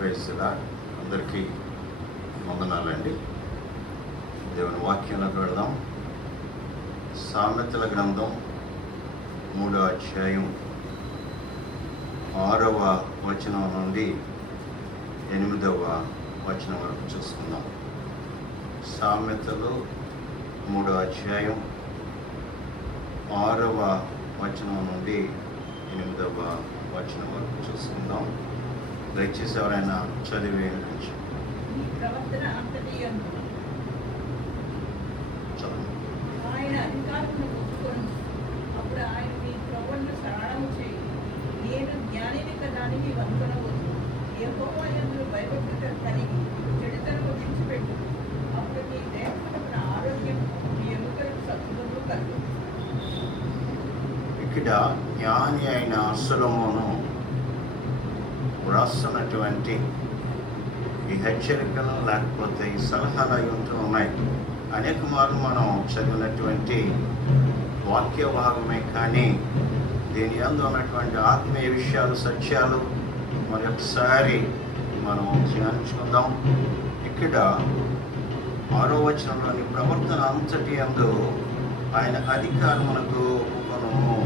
Praise lord. అందరికీ వందనాలండి. దేవుని వాక్యంలోకి వెళదాం. సామెతల గ్రంథం 3వ అధ్యాయం 6వ వచనం నుండి 8వ వచనం వరకు చూసుకుందాం. సామెతలు 3వ అధ్యాయం 6వ వచనం నుండి 8వ వచనం వరకు చూసుకుందాం. దయచేసి ఎవరైనా చదివి వినిపించు. ఆయన అధికారమును ఒప్పుకొని అప్పుడు ఆయన మీ ప్రభువును సరళము చేయి. నేను జ్ఞానిని కదా అని నీవు అనుకొనవద్దు. యెహోవా యందు భయభక్తులు కలిగి చెడుతనము విడిచిపెట్టు. అప్పుడు నీ దేహమునకు ఆరోగ్యం, నీ ఎముకలకు సత్తువము కలుగు. ఇక్కడ జ్ఞాని అయిన సొలొమోను వ్రాస్తున్నటువంటి ఈ హెచ్చరికలు లేకపోతే ఈ సలహాలు అయి ఉంటూ ఉన్నాయి. అనేక మార్లు మనం చదివినటువంటి వాక్య భాగమే, కానీ దీని యందు ఉన్నటువంటి ఆత్మీయ విషయాలు, సత్యాలు మరి ఒకసారి మనం ధ్యానించుకుందాం. ఇక్కడ 6వ వచనంలోని ప్రవర్తన అంతటి యందు ఆయన అధికారమునకు ఒప్పుకొనుము.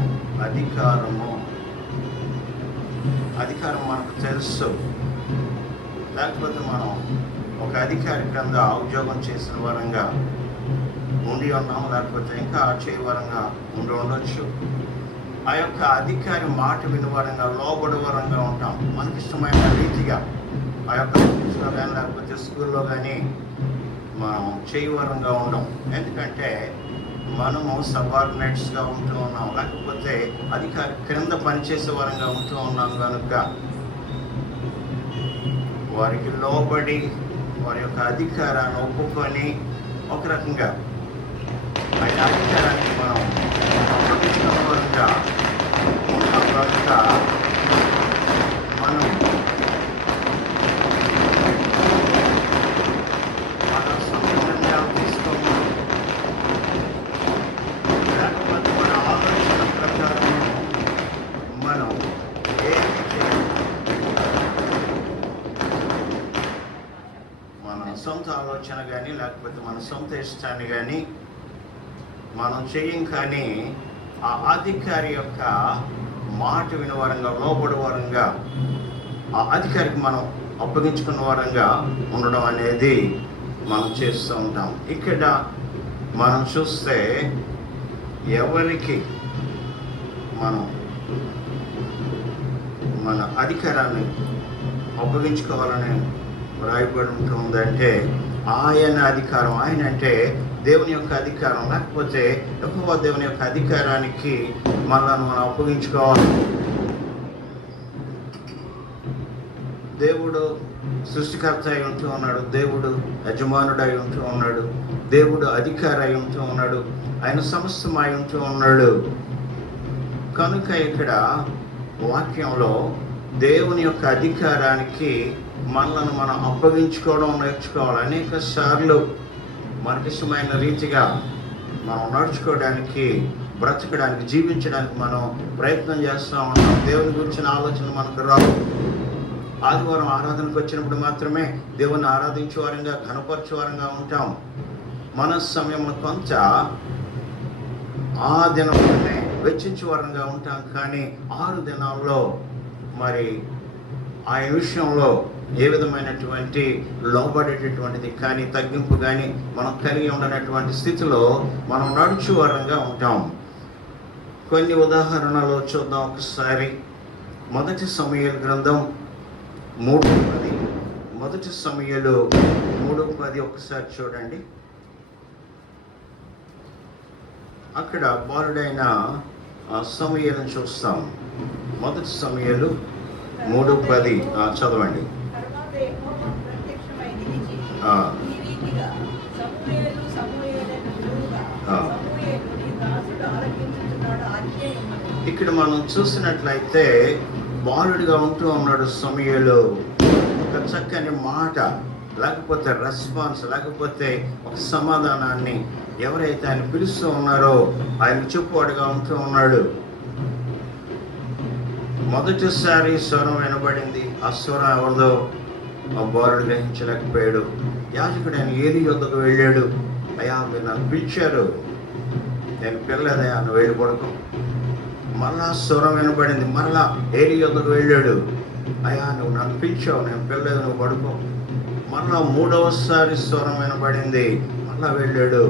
అధికారం మనకు తెలుసు, లేకపోతే మనం ఒక అధికారి కింద ఉద్యోగం చేసిన వారంగా ఉండి ఉన్నాం, లేకపోతే ఇంకా చేయవరంగా ఉండొచ్చు. ఆ యొక్క అధికారి మాట వినివారంగా, లోబడవరంగా ఉంటాం. మనకి ఇష్టమైన రీతిగా ఆ యొక్క ఆఫీస్లో కానీ లేకపోతే స్కూల్లో కానీ మనం చేయవరంగా ఉండం. ఎందుకంటే మనము సబార్డినేట్స్గా ఉంటూ ఉన్నాం, లేకపోతే అధికారి క్రింద పనిచేసే వారంగా ఉంటూ ఉన్నాం. కనుక వారికి లోబడి వారి యొక్క అధికారాన్ని ఒప్పుకొని ఒక రకంగా ఆయన అధికారానికి మనం అప్పగించుకోవడంగా ఉన్నాం. కనుక మనం మన సొంత నిర్ణయాలు తీసుకోము, లేకపోతే మన ఆలోచన ప్రకారం మనం ఏమి చేయాలి, మన సొంత ఆలోచన కానీ లేకపోతే మన సొంత ఇష్టాన్ని కానీ మనం చేయం. కానీ ఆ అధికారి యొక్క మాట వినవారంగా, లోబడి వారంగా, ఆ అధికారికి మనం అప్పగించుకున్న వారంగా ఉండడం అనేది మనం చేస్తూ ఉంటాం. ఇక్కడ మనం చూస్తే ఎవరికి మనం మన అధికారాన్ని అప్పగించుకోవాలని రాయబడి ఉంటుందంటే ఆయన అధికారం. ఆయన అంటే దేవుని యొక్క అధికారం, లేకపోతే యెహోవా దేవుని యొక్క అధికారానికి మనల్ని మనం అప్పగించుకోవాలి. దేవుడు సృష్టికర్త అయి ఉంటూ ఉన్నాడు, దేవుడు యజమానుడు అయి ఉంటూ ఉన్నాడు, దేవుడు అధికారి అయి ఉంటూ ఉన్నాడు, ఆయన సమస్తమై ఉంటూ ఉన్నాడు. కనుక ఇక్కడ వాక్యంలో దేవుని యొక్క అధికారానికి మనలను మనం అప్పగించుకోవడం నేర్చుకోవాలి. అనేక సార్లు మనకిష్టమైన రీతిగా మనం నడుచుకోవడానికి, బ్రతకడానికి, జీవించడానికి మనం ప్రయత్నం చేస్తూ ఉంటాం. దేవుని గురించిన ఆలోచన మనకు రావు. ఆదివారం ఆరాధనకు వచ్చినప్పుడు మాత్రమే దేవుని ఆరాధించే వారంగా, ఘనపరచే వారంగా ఉంటాం. మన సమయంలో కొంత ఆ దినంలోనే వెచ్చించే వారంగా ఉంటాం. కానీ 6 దినాల్లో మరి ఆ విషయంలో ఏ విధమైనటువంటి లోబడేటటువంటిది కానీ, తగ్గింపు కానీ మనం కలిగి ఉండనటువంటి స్థితిలో మనం నడుచువారంగా ఉంటాం. కొన్ని ఉదాహరణలు చూద్దాం ఒకసారి. 1 సమూయేలు గ్రంథం 3:10. 1 సమూయేలు 3:10 ఒకసారి చూడండి. అక్కడ బాలుడైన సమూయేలును చూస్తాం. 1 సమూయేలు 3:10 చదవండి. ఇక్కడ మనం చూసినట్లయితే బాలుడిగా ఉంటూ ఉన్నాడు సమూయేలు. ఒక చక్కని మాట, లేకపోతే రెస్పాన్స్, లేకపోతే ఒక సమాధానాన్ని ఎవరైతే ఆయన పిలుస్తూ ఉన్నారో ఆయనకు చెప్పువాడుగా ఉంటూ ఉన్నాడు. మొదటిసారి స్వరం వినబడింది. ఆ స్వరం ఎవరిదో ఆ బాలుడు గ్రహించలేకపోయాడు. యాజకుడు ఆయన ఏలి యొద్దకు వెళ్ళాడు. అయ్యా, మీరు నన్ను పిలిచారు, నేను పిల్లదయ్యా, నువ్వు వెళ్ళి పడుకో. మరలా స్వరం వినబడింది. మరలా ఏలి యొద్దకు వెళ్ళాడు. అయ్యా, నువ్వు నన్ను పిలిచావు, నేను పిల్లలేదు, నువ్వు పడుకో. మరలా మూడవసారి స్వరం వినబడింది. మరలా వెళ్ళాడు.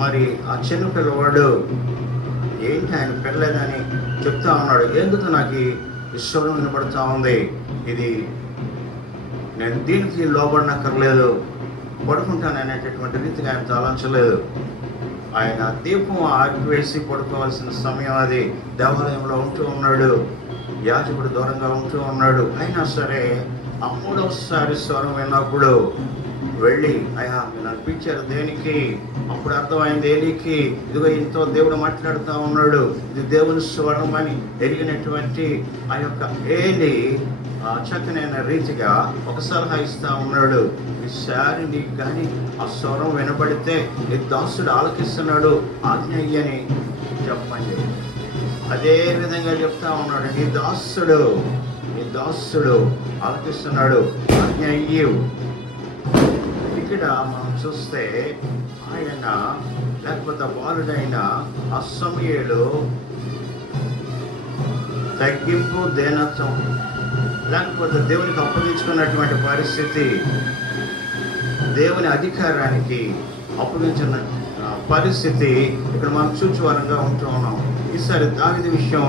మరి ఆ చిన్న పిల్లవాడు ఏంటి ఆయన పిల్లలేదని చెప్తా ఉన్నాడు. ఎందుకు నాకు ఈ స్వరం వినపడుతూ ఉంది, ఇది నేను దీనికి లోబడినక్కర్లేదు, పడుకుంటాను అనేటటువంటి రీతిగా ఆయన తలంచలేదు. ఆయన దీపం ఆర్పివేసి పడుకోవాల్సిన సమయం అది. దేవాలయంలో ఉంటూ ఉన్నాడు, యాజకుడు దూరంగా ఉంటూ ఉన్నాడు. అయినా సరే ఆ మూడవసారి స్వరం విన్నప్పుడు వెళ్ళి, అయ్యా, మీరు అనిపించారు దేనికి? అప్పుడు అర్థమైంది ఏలికి, ఇదిగో ఇంతో దేవుడు మాట్లాడుతూ ఉన్నాడు, ఇది దేవుని స్వరం అని ఎరిగినటువంటి ఆ యొక్క ఏలి చక్కనైన రీతిగా ఒక సలహా ఇస్తా ఉన్నాడు. ఈసారి నీకు కానీ ఆ స్వరం వినబడితే నీ దాసుడు ఆలకిస్తున్నాడు, ఆజ్ఞ అయ్యని చెప్పండి. అదే విధంగా చెప్తా ఉన్నాడు, నీ దాసుడు ఆలకిస్తున్నాడు, ఆజ్ఞ అయ్యి. ఇక్కడ మనం చూస్తే ఆయన లేకపోతే బాలుడైన ఆ సమూయేలు తగ్గింపు, దేనత్వం, లేకపోతే దేవునికి అప్పగించుకున్నటువంటి పరిస్థితి, దేవుని అధికారానికి అప్పగించిన పరిస్థితి ఇక్కడ మనం చూచువారంగా ఉంటూ ఉన్నాం. ఈసారి దావీదు విషయం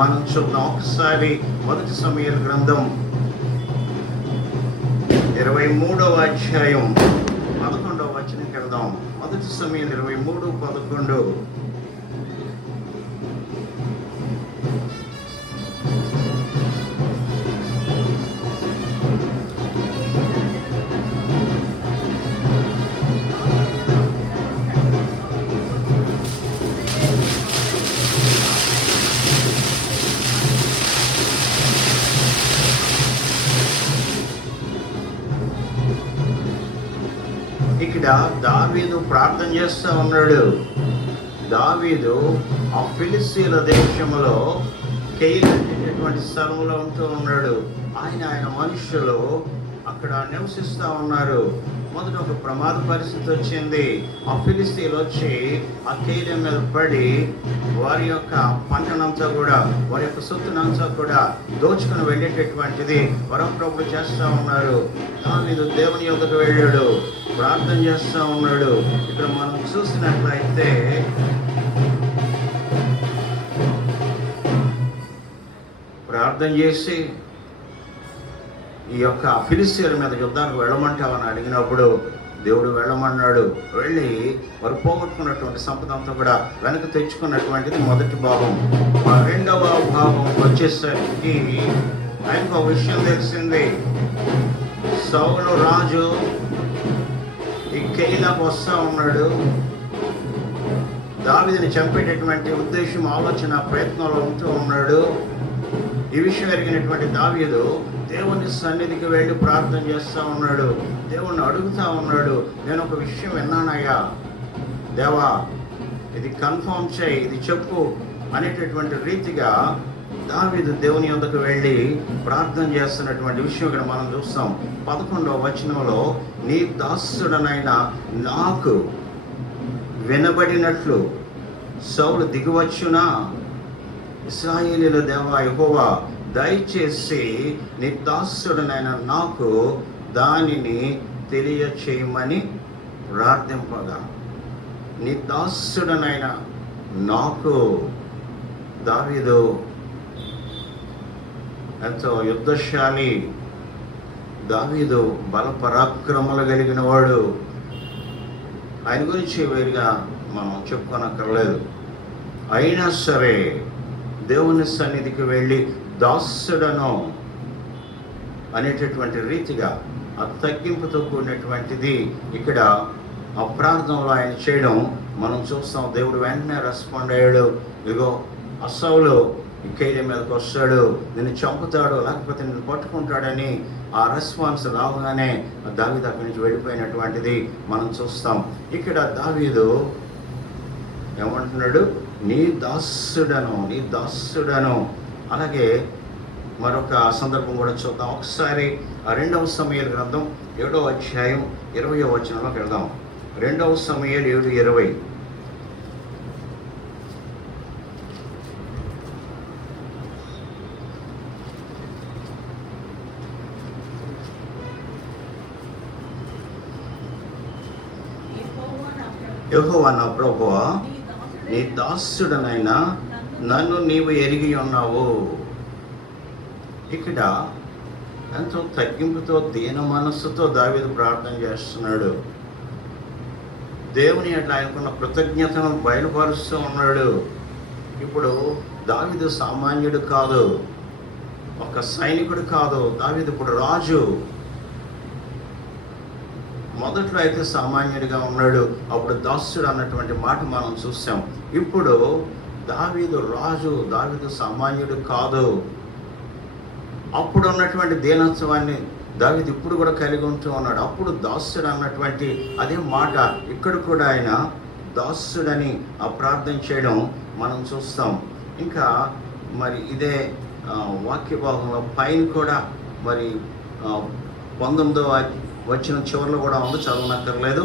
మనం చూద్దాం. ఒకసారి 1 సమూయేలు గ్రంథం 23వ అధ్యాయం 11వ వచనంకి వెళ్దాం. 1 సమూయేలు 23:11. ఇక్కడ దావీదు ప్రార్థన చేస్తూ ఉన్నాడు. దావీదు ఆ ఫిలిస్తీన్ల దేశంలో కేయిలనేటువంటి స్థలంలో ఉంటూ ఉన్నాడు. ఆయన మనుషులు అక్కడ నివసిస్తూ ఉన్నారు. మొదట ఒక ప్రమాద పరిస్థితి వచ్చింది. ఆ ఫిలిస్తీన్లు వచ్చి ఆ కేయిల మీద పడి వారి యొక్క పంటనంతా కూడా, వారి యొక్క సొత్తునంతా కూడా దోచుకుని వెళ్ళేటటువంటిది వరప్రభులు చేస్తూ ఉన్నారు. దావీదు దేవుని యొద్దకు వెళ్ళాడు, ప్రార్థన చేస్తూ ఉన్నాడు. ఇక్కడ మనం చూసినట్లయితే ప్రార్థన చేసి ఈ యొక్క ఫిలిస్తీన్ల మీద యుద్ధానికి వెళ్ళమంటావని అడిగినప్పుడు దేవుడు వెళ్ళమన్నాడు. వెళ్ళి వారు పోగొట్టుకున్నటువంటి సంపద అంతా కూడా వెనక్కి తెచ్చుకున్నటువంటిది మొదటి భాగం. రెండవ భాగం వచ్చేసరికి ఆయనకు ఒక విషయం తెలిసింది. సౌలు రాజు ఈ కేయిలాకు వస్తూ ఉన్నాడు. దావీదుని చంపేటటువంటి ఉద్దేశం, ఆలోచన, ప్రయత్నంలో ఉంటూ ఉన్నాడు. ఈ విషయం ఎరిగినటువంటి దావీదు దేవుని సన్నిధికి వెళ్ళి ప్రార్థన చేస్తూ ఉన్నాడు. దేవుణ్ణి అడుగుతూ ఉన్నాడు, నేను ఒక విషయం విన్నానయ్యా, దేవా ఇది కన్ఫర్మ్ చేయి, ఇది చెప్పు అనేటటువంటి రీతిగా దావీదు దేవుని యొద్దకు వెళ్ళి ప్రార్థన చేస్తున్నటువంటి విషయం ఇక్కడ మనం చూస్తాం. 11వ వచనంలో, నీ దాసుడనైన నాకు వినబడినట్లు సౌలు దిగివచ్చునా? ఇశ్రాయేలీయుల దేవా యెహోవా, దయచేసి నీ దాసుడనైన నాకు దానిని తెలియచేయమని ప్రార్థింపగా, నీ దాసుడనైన నాకు. దావీదు ఎంతో యుద్ధశాలి. దావీదు బల పరాక్రమాలు కలిగిన వాడు. ఆయన గురించి వేరుగా మనం చెప్పుకోనక్కర్లేదు. అయినా సరే దేవుని సన్నిధికి వెళ్ళి దాసుడను అనేటటువంటి రీతిగా ఆ తగ్గింపుతో కూడినటువంటిది ఇక్కడ ఆ ప్రార్థనలో ఆయన చేయడం మనం చూస్తాం. దేవుడు వెంటనే రెస్పాండ్ అయ్యాడు. ఇదిగో ఆ సౌలు ఈ కేయిల మీదకి వస్తాడు, నిన్ను చంపుతాడు, లేకపోతే నిన్ను పట్టుకుంటాడని ఆ రెస్పాన్స్ రాగానే దావీదు అక్కడి నుంచి వెళ్ళిపోయినటువంటిది మనం చూస్తాం. ఇక్కడ దావీదు ఏమంటున్నాడు? నీ దాసుడను. అలాగే మరొక సందర్భం కూడా చూద్దాం. ఒకసారి ఆ 2వ సమూయేలు గ్రంథం 7వ అధ్యాయం 20వ వచనంలోకి వెళ్దాం. 2వ సమూయేలు 7:20. యెహోవా నా ప్రభువా, నీ దాసుడనైనా నన్ను నీవు ఎరిగి ఉన్నావు. ఇక్కడ ఎంతో తగ్గింపుతో దీన మనస్సుతో దావీదు ప్రార్థన చేస్తున్నాడు. దేవుని అట్లా ఆయనకున్న కృతజ్ఞతను బయలుపరుస్తూ ఉన్నాడు. ఇప్పుడు దావీదు సామాన్యుడు కాదు, ఒక సైనికుడు కాదు. దావీదు ఇప్పుడు రాజు. మొదట్లో అయితే సామాన్యుడిగా ఉన్నాడు, అప్పుడు దాసుడు అన్నటువంటి మాట మనం చూసాం. ఇప్పుడు దావీదు రాజు, దావీదు సామాన్యుడు కాదు. అప్పుడు ఉన్నటువంటి దీనత్వాన్ని దావీదు ఇప్పుడు కూడా కలిగి ఉంటూ ఉన్నాడు. అప్పుడు దాసుడు అన్నటువంటి అదే మాట ఇక్కడ కూడా ఆయన దాసుడని ప్రార్థన చేయడం మనం చూస్తాం. ఇంకా మరి ఇదే వాక్య భాగంలో పైన కూడా మరి 19వ వచనం చివరిలో కూడా ఉంది, చదవనక్కర్లేదు.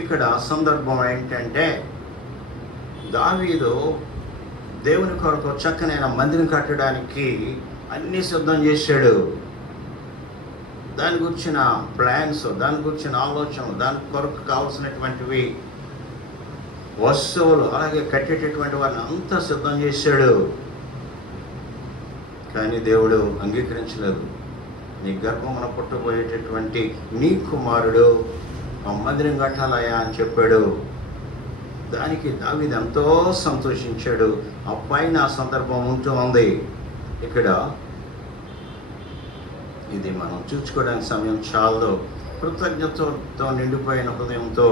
ఇక్కడ సందర్భం ఏంటంటే దావీదు దేవుని కొరకు చక్కనైన మందిరం కట్టడానికి అన్నీ సిద్ధం చేశాడు. దాని గురించిన ప్లాన్స్, దాని గురించిన ఆలోచనలు, దాని కొరకు కావాల్సినటువంటివి వస్తువులు, అలాగే కట్టేటటువంటి వారిని అంతా సిద్ధం చేశాడు. కానీ దేవుడు అంగీకరించలేదు. నీ గర్భమున పుట్టబోయేటటువంటి నీ కుమారుడు ఆ మందిరం కట్టాలయా అని చెప్పాడు. దానికి దావీదు ఎంతో సంతోషించాడు. ఆ పైన ఆ సందర్భం ఉంటూ ఉంది. ఇక్కడ ఇది మనం చూసుకోవడానికి సమయం చాలదు. కృతజ్ఞతతో నిండిపోయిన హృదయంతో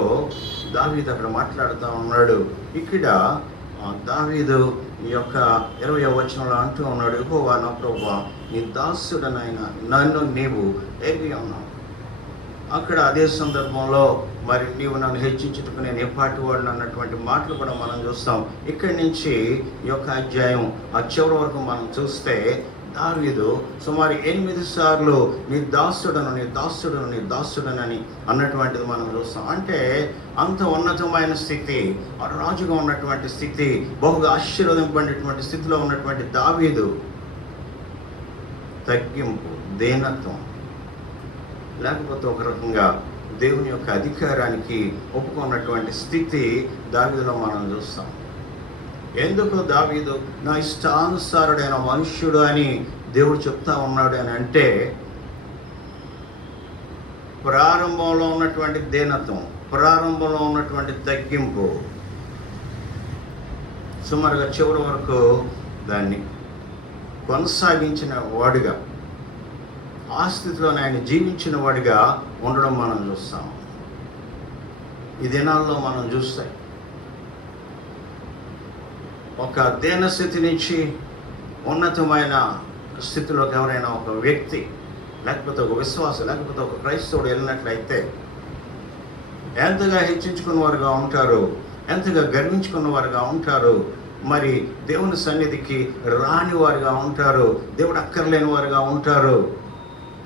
దావీదు అక్కడ మాట్లాడుతూ ఉన్నాడు. ఇక్కడ దావీదు ఈ యొక్క 20వ వచనంలో అంటూ ఉన్నాడు, యెహోవా నా ప్రభువా, నీ దాసుడనైనా నన్ను నీవు ఎరిగి ఉన్నావు. అక్కడ అదే సందర్భంలో మరి నీవు నన్ను హెచ్చించుటకు నేను ఎప్పాటి వాడిని అన్నటువంటి మాటలు కూడా మనం చూస్తాం. ఇక్కడి నుంచి ఈ యొక్క అధ్యాయం ఆ చివరి వరకు మనం చూస్తే దావీదు సుమారు 8 సార్లు నీ దాసుడను, నీ దాసుడను, నీ దాసుడనని అన్నటువంటిది మనం చూస్తాం. అంటే అంత ఉన్నతమైన స్థితి, రాజుగా ఉన్నటువంటి స్థితి, బహుగా ఆశీర్వదింపబడినటువంటి స్థితిలో ఉన్నటువంటి దావీదు తగ్గింపు, దీనత్వం, లేకపోతే ఒక రకంగా దేవుని యొక్క అధికారానికి ఒప్పుకున్నటువంటి స్థితి దావీదులో మనం చూస్తాం. ఎందుకు దావీదు నా ఇష్టానుసారుడైన మనుష్యుడు అని దేవుడు చెప్తా ఉన్నాడు అని అంటే, ప్రారంభంలో ఉన్నటువంటి దీనత్వం, ప్రారంభంలో ఉన్నటువంటి తగ్గింపు, సుమారుగా చివరి వరకు దాన్ని కొనసాగించిన వాడిగా, ఆ స్థితిలో ఆయన జీవించిన వాడిగా ఉండడం మనం చూస్తాం. ఈ దినాల్లో మనం చూస్తే ఒక దీన స్థితి నుంచి ఉన్నతమైన స్థితిలోకి ఎవరైనా ఒక వ్యక్తి, లేకపోతే ఒక విశ్వాసం, లేకపోతే ఒక క్రైస్తవుడు వెళ్ళినట్లయితే ఎంతగా హెచ్చించుకున్న వారుగా ఉంటారు, ఎంతగా గర్వించుకున్న వారుగా ఉంటారు, మరి దేవుని సన్నిధికి రాని వారుగా ఉంటారు, దేవుడు అక్కర్లేని వారుగా ఉంటారు.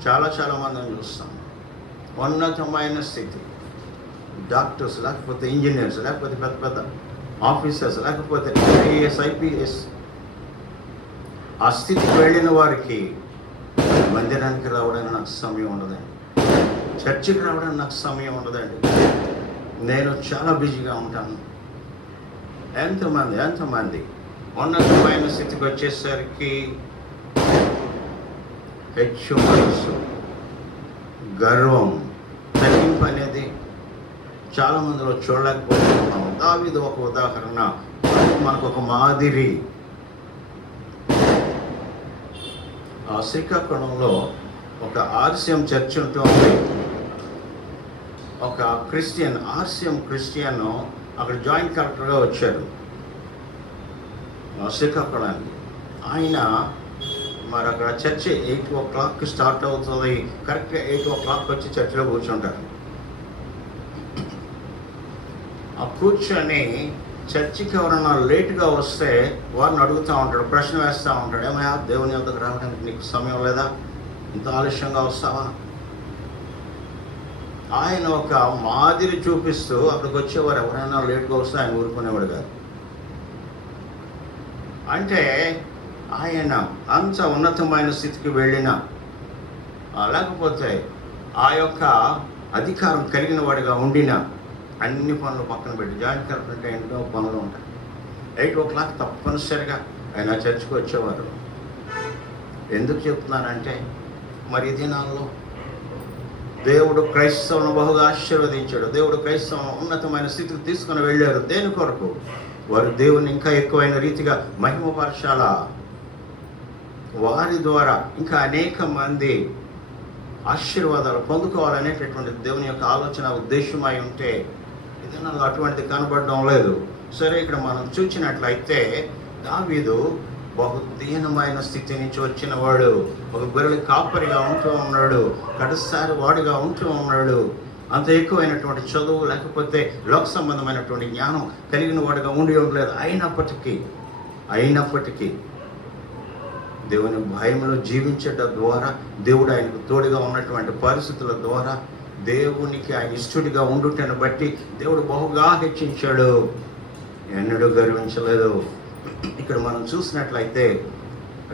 చాలా మందిని చూస్తాం. ఉన్నతమైన స్థితి, డాక్టర్స్, లేకపోతే ఇంజనీర్స్, లేకపోతే పెద్ద ఆఫీసర్స్, లేకపోతే ఐఏఎస్, ఐపీఎస్, ఆ స్థితికి వెళ్ళిన వారికి మందిరానికి రావడానికి నాకు సమయం ఉండదండి, చర్చికి రావడానికి నాకు సమయం ఉండదండి, నేను చాలా బిజీగా ఉంటాను. ఎంతమంది ఉన్నతమైన స్థితికి వచ్చేసరికి హెచ్చు మనసు, గర్వం, తగ్గింపు అనేది చాలా మందిలో చూడలేకపోతున్నాం. దావీదు ఒక ఉదాహరణ, మనకు ఒక మాదిరి. ఆ శ్రీకాకుళంలో ఒక ఆర్సిఎం చర్చ్ ఉంటుంది. ఒక క్రిస్టియన్, ఆర్సిఎం క్రిస్టియన్ అక్కడ జాయింట్ కలెక్టర్గా వచ్చారు శ్రీకాకుళానికి. ఆయన మరి అక్కడ చర్చ్ 8 o'clock స్టార్ట్ అవుతుంది. కరెక్ట్గా 8 o'clock వచ్చి చర్చిలో కూర్చుంటారు. ఆ కూర్చొని చర్చికి ఎవరన్నా లేటుగా వస్తే వారిని అడుగుతూ ఉంటాడు, ప్రశ్న వేస్తూ ఉంటాడు, ఏమయ్యా దేవుని వద్దకు రావడానికి నీకు సమయం లేదా, ఇంత ఆలస్యంగా వస్తావా? ఆయన ఒక మాదిరి చూపిస్తూ అక్కడికి వచ్చేవారు ఎవరైనా లేటుగా వస్తే ఆయన ఊరుకునేవాడు కాదు. అంటే ఆయన అంత ఉన్నతమైన స్థితికి వెళ్ళిన, లేకపోతే ఆ యొక్క అధికారం కలిగిన వాడిగా ఉండిన, అన్ని పనులు పక్కన పెట్టి, జాయింట్ కలెక్టర్ అంటే ఎన్నో పనులు ఉంటాయి. 8 o'clock తప్పనిసరిగా ఆయన చర్చికి వచ్చేవారు. ఎందుకు చెప్తున్నానంటే, మరి ఈ దినాల్లో దేవుడు క్రైస్తవులను బహుగా ఆశీర్వదించాడు. దేవుడు క్రైస్తవులను ఉన్నతమైన స్థితికి తీసుకుని వెళ్ళారు. దేని కొరకు? వారు దేవుని ఇంకా ఎక్కువైన రీతిగా మహిమపరచాలా, వారి ద్వారా ఇంకా అనేక మంది ఆశీర్వాదాలు పొందుకోవాలనేటటువంటి దేవుని యొక్క ఆలోచన ఉద్దేశమై ఉంటే ఈ దినాల్లో అటువంటిది కనబడడం లేదు. సరే, ఇక్కడ మనం చూసినట్లయితే దావీదు బహు దీనమైన స్థితి నుంచి వచ్చిన వాడు, ఒక గొర్రెల కాపరిగా ఉంటూ ఉన్నాడు, కడసారి వాడిగా ఉంటూ ఉన్నాడు. అంత ఎక్కువైనటువంటి చదువు లేకపోతే లోక సంబంధమైనటువంటి జ్ఞానం కలిగిన వాడిగా ఉండి ఉండలేదు. అయినప్పటికీ దేవుని భయంలో జీవించడం ద్వారా, దేవుడు ఆయనకు తోడుగా ఉన్నటువంటి పరిస్థితుల ద్వారా, దేవునికి ఆయన ఇష్టడిగా ఉండుటను బట్టి దేవుడు బహుగా హెచ్చించాడు, ఎన్నడూ గర్వించలేదు. ఇక్కడ మనం చూసినట్లయితే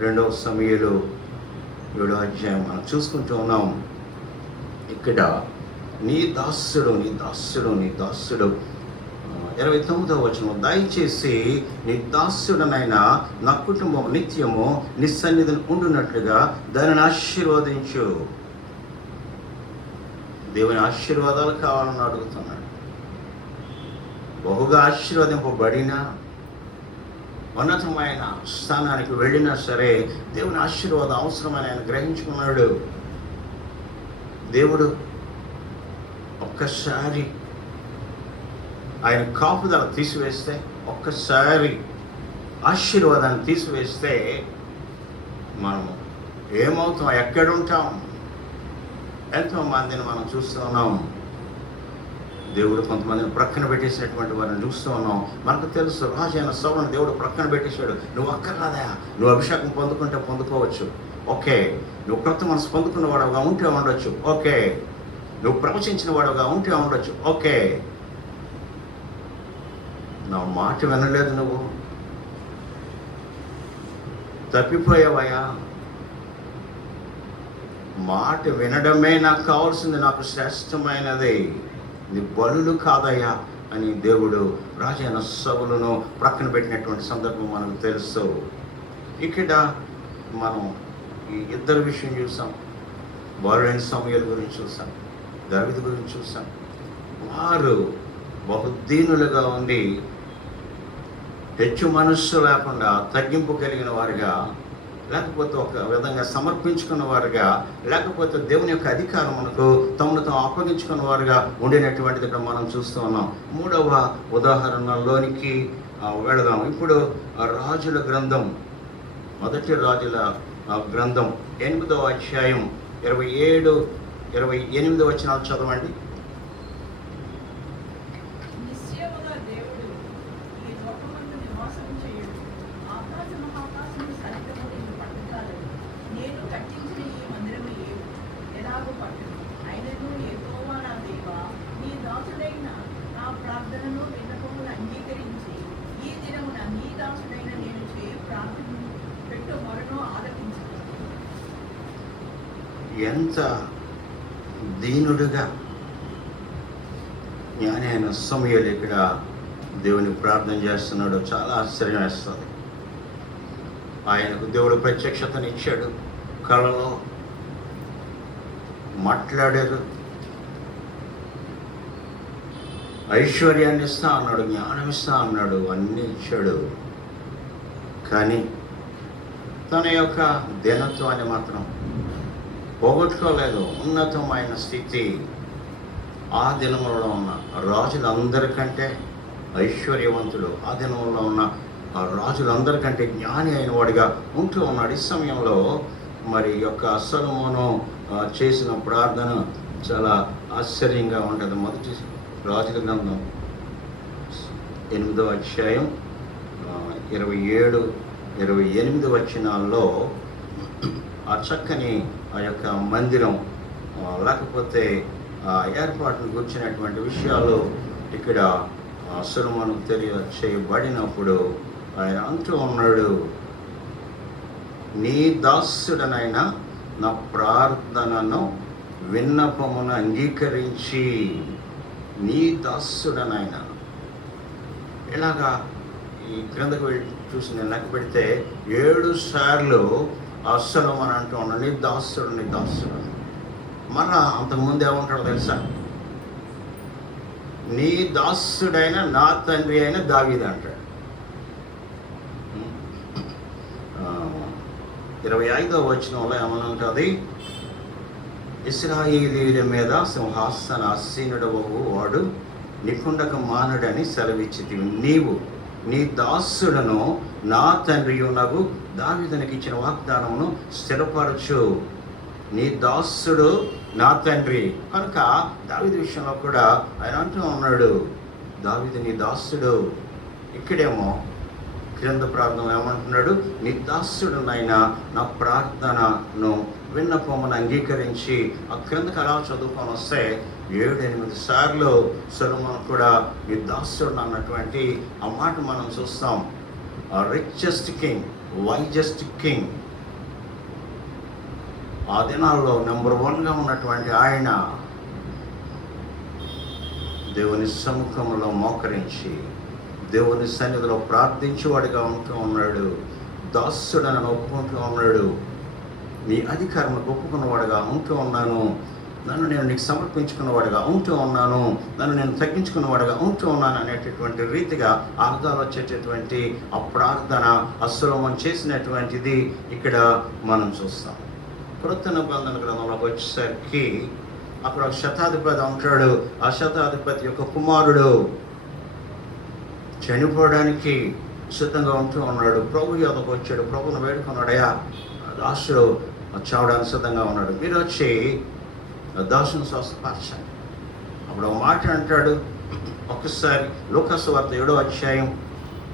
2 సమూయేలు 7వ అధ్యాయం మనం చూసుకుంటూ ఉన్నాం. ఇక్కడ నీ దాసుడు 29వ వచనం, దయచేసి నీ దాసుడనైనా నా కుటుంబం నిత్యము నీ సన్నిధిని ఉండునట్లుగా దానిని ఆశీర్వదించు. దేవుని ఆశీర్వాదాలు కావాలని అడుగుతున్నాడు. బహుగా ఆశీర్వదింపబడిన, ఉన్నతమైన స్థానానికి వెళ్ళినా సరే దేవుని ఆశీర్వాదం అవసరమని ఆయన గ్రహించుకున్నాడు. దేవుడు ఒక్కసారి ఆయన కాపుదల తీసివేస్తే, ఒక్కసారి ఆశీర్వాదాన్ని తీసివేస్తే మనం ఏమవుతాం, ఎక్కడుంటాం? ఎంతోమందిని మనం చూస్తూ ఉన్నాం. దేవుడు కొంతమందిని ప్రక్కన పెట్టేసినటువంటి వారిని చూస్తూ ఉన్నాం. మనకు తెలుసు, రాజైన సౌలుని దేవుడు ప్రక్కన పెట్టేశాడు. నువ్వు అక్కర్లేదా, నువ్వు అభిషేకం పొందుకుంటే పొందుకోవచ్చు, ఓకే. నువ్వు కొత్త మనసు పొందుకున్న వాడుగా ఉంటే ఉండొచ్చు, ఓకే. నువ్వు ప్రవచించిన వాడుగా ఉంటే ఉండొచ్చు, ఓకే. నా మాట వినలేదు, నువ్వు తప్పిపోయావయ్యా. మాట వినడమే నాకు కావాల్సింది, నాకు శ్రేష్టమైనది, నీ బలులు కాదయ్యా అని దేవుడు రాజైన సౌలును ప్రక్కన పెట్టినటువంటి సందర్భం మనకు తెలుసు. ఇక్కడ మనం ఈ ఇద్దరు విషయం చూసాం. బాలుడైన సమూయేలు గురించి చూసాం, దావీదు గురించి చూసాం. వారు బహుదీనులుగా ఉండి, హెచ్చు మనస్సు లేకుండా తగ్గింపు కలిగిన వారుగా, లేకపోతే ఒక విధంగా సమర్పించుకున్న వారుగా, లేకపోతే దేవుని యొక్క అధికారమునకు తమను తాము అప్పగించుకున్న వారుగా ఉండినటువంటిది ఇక్కడ మనం చూస్తూ ఉన్నాం. 3వ ఉదాహరణలోనికి వెళదాం. ఇప్పుడు రాజుల గ్రంథం, మొదటి రాజుల గ్రంథం 8వ అధ్యాయం 27, 28 వచనాలు చదవండి. ఎంత దీనుడుగా జ్ఞాని అయిన సమూయేలు ఇక్కడ దేవుని ప్రార్థన చేస్తున్నాడో చాలా ఆశ్చర్యం వేస్తుంది. ఆయనకు దేవుడు ప్రత్యక్షతని ఇచ్చాడు, కళలో మాట్లాడారు, ఐశ్వర్యాన్ని ఇస్తా అన్నాడు, జ్ఞానం ఇస్తా అన్నాడు, అన్నీ ఇచ్చాడు. కానీ తన యొక్క దీనత్వాన్ని మాత్రం పోగొట్టుకోలేదు. ఉన్నతమైన స్థితి, ఆ దినములలో ఉన్న రాజులందరికంటే ఐశ్వర్యవంతుడు, ఆ దినములో ఉన్న ఆ రాజులందరికంటే జ్ఞాని అయిన వాడిగా ఉంటూ ఉన్నాడు. ఈ సమయంలో మరి యొక్క సొలొమోను చేసిన ప్రార్థన చాలా ఆశ్చర్యంగా ఉంటుంది. మొదటి రాజుల గ్రంథం 8వ అధ్యాయం 27, 28 వచనాల్లో ఆ చక్కని ఆ యొక్క మందిరం లేకపోతే ఆ ఏర్పాటును గురించినటువంటి విషయాలు ఇక్కడ సొలొమోనుకు తెలియచేయబడినప్పుడు ఆయన అంటూ ఉన్నాడు, నీ దాసుడనైన నా ప్రార్థనను విన్నపమును అంగీకరించి, నీ దాసుడనైనా. ఇలాగా ఈ క్రిందకు వెళ్ళి చూసి నేను లెక్క పెడితే 7 సార్లు సొలొమోను అంటూ ఉన్నాడు, నీ దాసుడు, నీ దాసుడు. మళ్ళా అంతకుముందు ఏమంటాడో తెలుసా? నీ దాసుడైన నా తండ్రి అయిన దావీదు అంటాడు. 25వ వచనంలో ఏమనుంటుంది? ఇశ్రాయేలీయుల మీద సింహాసన ఆసీనుడవగు వాడు నికుండక మానడని సెలవిచ్చితివి. నీవు నీ దాసుడను నా తండ్రియునగు దావీదునికి ఇచ్చిన వాగ్దానమును స్థిరపరచు. నీ దాసుడు నా తండ్రి కనుక దావీదు విషయంలో కూడా ఆయన అంటూ ఉన్నాడు, దావీదు నీ దాసుడు. ఇక్కడేమో క్రింద ప్రార్థన ఏమంటున్నాడు? నీ దాసుడునైనా నా ప్రార్థనను విన్నపమును అంగీకరించి. ఆ క్రిందకు అలా చదువుకొని వస్తే 7-8 సార్లు సొలొమోను కూడా నీ దాసుడు అన్నటువంటి ఆ మాట మనం చూస్తాం. రిచెస్ట్ కింగ్, వైజెస్ట్ కింగ్, ఆ దినాల్లో నెంబర్ 1గా ఉన్నటువంటి ఆయన దేవుని సముఖంలో మోకరించి దేవుని సన్నిధిలో ప్రార్థించేవాడిగా ఉంటూ ఉన్నాడు. దాసుడని ఒప్పుకుంటూ ఉన్నాడు. నీ అధికారం ఒప్పుకున్నవాడుగా ఉంటూ ఉన్నాను, నన్ను నేను నీకు సమర్పించుకున్నవాడుగా ఉంటూ ఉన్నాను, నన్ను నేను తగ్గించుకున్నవాడుగా ఉంటూ ఉన్నాను అనేటటువంటి రీతిగా అర్థాలు వచ్చేటటువంటి ఆ ప్రార్థన సొలొమోను చేసినటువంటిది ఇక్కడ మనం చూస్తాం. క్రొత్త నిబంధన గ్రంథంలోకి వచ్చేసరికి అక్కడ ఒక శతాధిపతి ఉంటాడు. ఆ శతాధిపతి యొక్క కుమారుడు చనిపోవడానికి సిద్ధంగా ఉంటూ ఉన్నాడు. ప్రభు యొద్దకు వచ్చాడు, ప్రభువును వేడుకున్నాడయా, దాసుడు చావడానికి సిద్ధంగా ఉన్నాడు, మీరు వచ్చి దాసుని స్వస్థపరచండి. అప్పుడు ఒక మాట అంటాడు. ఒక్కసారి లూకాసు వార్త 7వ అధ్యాయం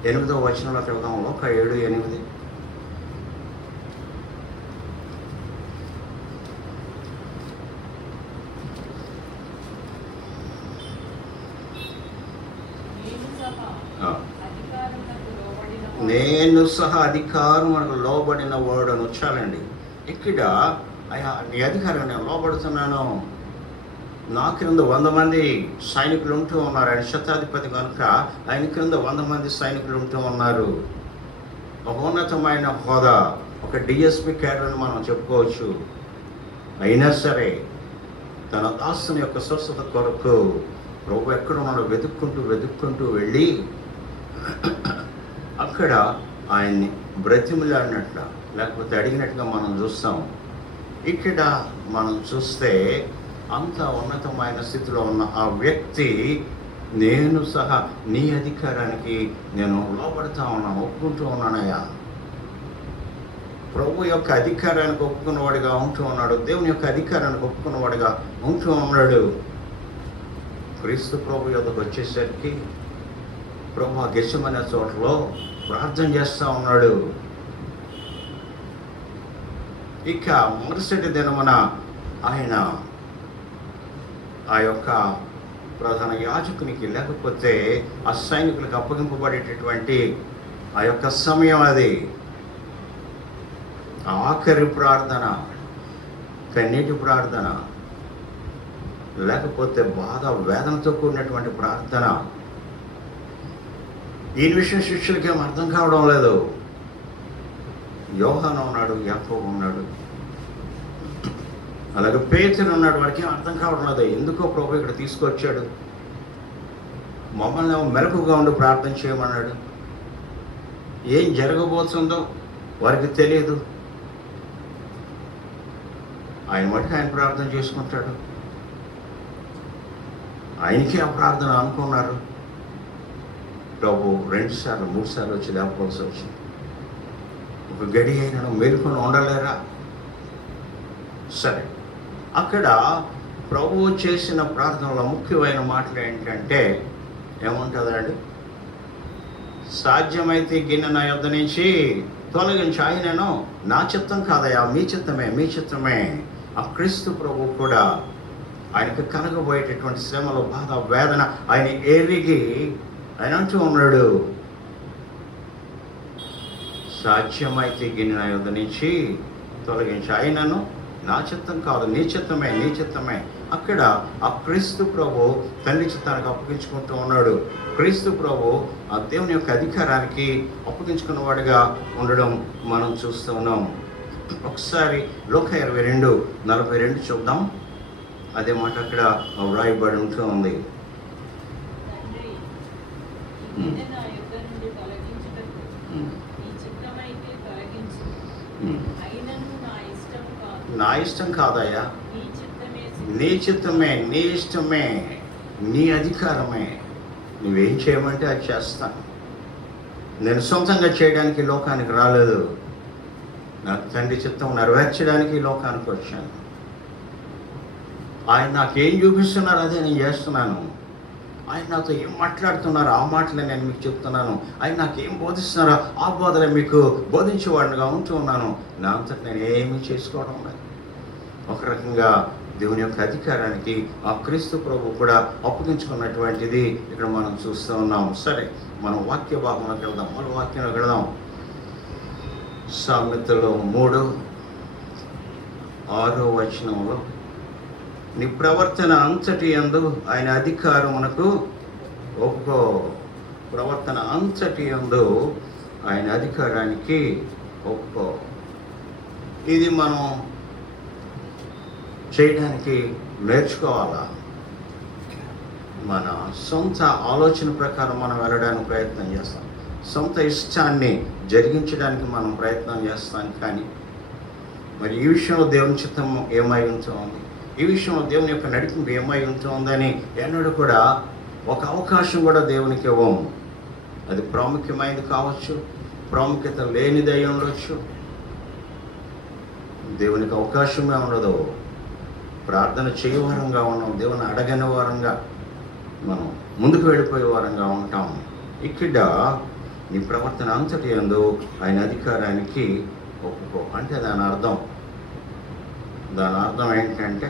8వ వచనంలోకి వెళ్దాం. లూకా 7:8. నేను సహా అధికారమునకు లోబడిన వాడును. చాలండి. ఇక్కడ అయ్యా నీ అధికారం నేను లోబడుతున్నాను. నా క్రింద 100 మంది సైనికులు ఉంటూ ఉన్నారు. ఆయన శతాధిపతి కనుక ఆయన క్రింద 100 మంది సైనికులు ఉంటూ ఉన్నారు. ఒక ఉన్నతమైన హోదా, ఒక డిఎస్పి క్యాడర్ అని మనం చెప్పుకోవచ్చు. అయినా సరే తన దాసుని యొక్క స్వస్థత కొరకు ప్రభు ఎక్కడున్నాడో వెతుక్కుంటూ వెళ్ళి అక్కడ ఆయన్ని బ్రతిమలాడినట్ల లేకపోతే అడిగినట్టుగా మనం చూస్తాం. ఇక్కడ మనం చూస్తే అంత ఉన్నతమైన స్థితిలో ఉన్న ఆ వ్యక్తి, నేను సహా నీ అధికారానికి నేను లోపడుతూ ఉన్నాను, ఒప్పుకుంటూ ఉన్నానయ్యా. ప్రభు యొక్క అధికారానికి ఒప్పుకున్నవాడిగా ఉంటూ ఉన్నాడు, దేవుని యొక్క అధికారానికి ఒప్పుకున్నవాడిగా ఉంటూ ఉన్నాడు. క్రీస్తు ప్రభు యొద్దకు వచ్చేసరికి ప్రభు గెత్సెమనే చోటలో ప్రార్థన చేస్తూ ఉన్నాడు. ఇక మరుసటి దినమున ఆయన ఆ యొక్క ప్రధాన యాజకునికి లేకపోతే ఆ సైనికులకు అప్పగింపబడేటటువంటి ఆ యొక్క సమయం అది. ఆఖరి ప్రార్థన, కన్నీటి ప్రార్థన, లేకపోతే బాధ వేదనతో కూడినటువంటి ప్రార్థన. ఈ విషయం శిష్యులకి ఏం అర్థం కావడం లేదు. యోహాను ఉన్నాడు, యాకోబు ఉన్నాడు, అలాగే పేతురు ఉన్నాడు. వాడికి ఏం అర్థం కావడం లేదు. ఎందుకో ప్రభు ఇక్కడ తీసుకొచ్చాడు, మమ్మల్ని మెలకుగా ఉండి ప్రార్థన చేయమన్నాడు. ఏం జరగబోతుందో వారికి తెలియదు. ఆయన మటుకు ఆయన ప్రార్థన చేసుకుంటాడు. ఆయనకి ఆ ప్రార్థన అనుకున్నారు. ప్రభు 2 సార్లు 3 సార్లు వచ్చి లేకపోవాల్సి వచ్చింది. ఒక గడి అయినా మేలుకొని ఉండలేరా? సరే, అక్కడ ప్రభువు చేసిన ప్రార్థనలో ముఖ్యమైన మాటలు ఏంటంటే ఏముంటుందండి? సాధ్యమైతే గిన్నె నా యొద్ద నుంచి తొలగించి, ఆయనను నా చిత్తం కాదయా, మీ చిత్తమే, మీ చిత్తమే. ఆ క్రీస్తు ప్రభు కూడా ఆయనకు కలగబోయేటటువంటి శ్రమలు, బాధ, వేదన ఆయన ఎరిగి ఆయన అంటూ ఉన్నాడు, సాధ్యమైతే గిన్నె నా యొద్ద నుంచి తొలగించి, ఆయనను నా చిత్తం కాదు, నీ చిత్తమే, నీ చిత్తమే. అక్కడ ఆ క్రీస్తు ప్రభు తండ్రి చిత్తానికి అప్పగించుకుంటూ ఉన్నాడు. క్రీస్తు ప్రభు ఆ దేవుని యొక్క అధికారానికి అప్పగించుకున్నవాడిగా ఉండడం మనం చూస్తూ ఉన్నాం. ఒకసారి లోక 22:42 చూద్దాం. అదే మాట అక్కడ వ్రాయబడి ఉంటూ ఉంది. తండ్రి, ఈ గిన్నె నా యొద్ద నుండి తొలగించుటకు నీ చిత్తమైతే తొలగించు. అయినను నా ఇష్టము కాదు, నా ఇష్టం కాదయ్యా, నీ చిత్తమే నీ చిత్తమే, నీ ఇష్టమే, నీ అధికారమే. నువ్వేం చేయమంటే అది చేస్తాను. నేను సొంతంగా చేయడానికి లోకానికి రాలేదు. నా తండ్రి చిత్తం నెరవేర్చడానికి ఈ లోకానికి వచ్చాను. ఆయన నాకేం చూపిస్తున్నారు అదే నేను చేస్తున్నాను. ఆయన నాతో ఏం మాట్లాడుతున్నారో ఆ మాటలే నేను మీకు చెప్తున్నాను. ఆయన నాకేం బోధిస్తున్నారో ఆ బోధలే మీకు బోధించేవాడిగా ఉంటూ ఉన్నాను. నా అంతటి నేను ఏమీ చేసుకోవడం లేదు. ఒక రకంగా దేవుని యొక్క అధికారానికి ఆ క్రీస్తు ప్రభు కూడా అప్పగించుకున్నటువంటిది ఇక్కడ మనం చూస్తూ ఉన్నాం. సరే, మనం వాక్య భాగంలోకి వెళ్దాం. మన వాక్యంలోకి వెళ్దాం. సామెతలు 3:6 నీ ప్రవర్తన అంతటి యందు ఆయన అధికారమునకు ఒప్పుకో. ప్రవర్తన అంతటి యందు ఆయన అధికారానికి ఒప్పుకో. ఇది మనం చేయడానికి నేర్చుకోవాలా. మన సొంత ఆలోచన ప్రకారం మనం వెళ్ళడానికి ప్రయత్నం చేస్తాం. సొంత ఇష్టాన్ని జరిగించడానికి మనం ప్రయత్నం చేస్తాం. కానీ మరి ఈ విషయంలో దేవుని చిత్తం ఏమై ఉంటుంది, ఈ విషయంలో దేవుని యొక్క నడిపింపు ఏమై ఉంటుందని ఎన్నడూ కూడా ఒక అవకాశం కూడా దేవునికి ఇవ్వము. అది ప్రాముఖ్యమైనది కావచ్చు, ప్రాముఖ్యత లేనిదై ఉండొచ్చు. దేవునికి అవకాశమే ఉండదు. ప్రార్థన చేయవారంగా ఉన్నాం, దేవుని అడగని వారంగా మనం ముందుకు వెళ్ళిపోయే వారంగా ఉంటాం. ఇక్కడ నీ ప్రవర్తన అంతటి యందు ఆయన అధికారానికి ఒప్పుకో అంటే దాని అర్థం ఏంటంటే,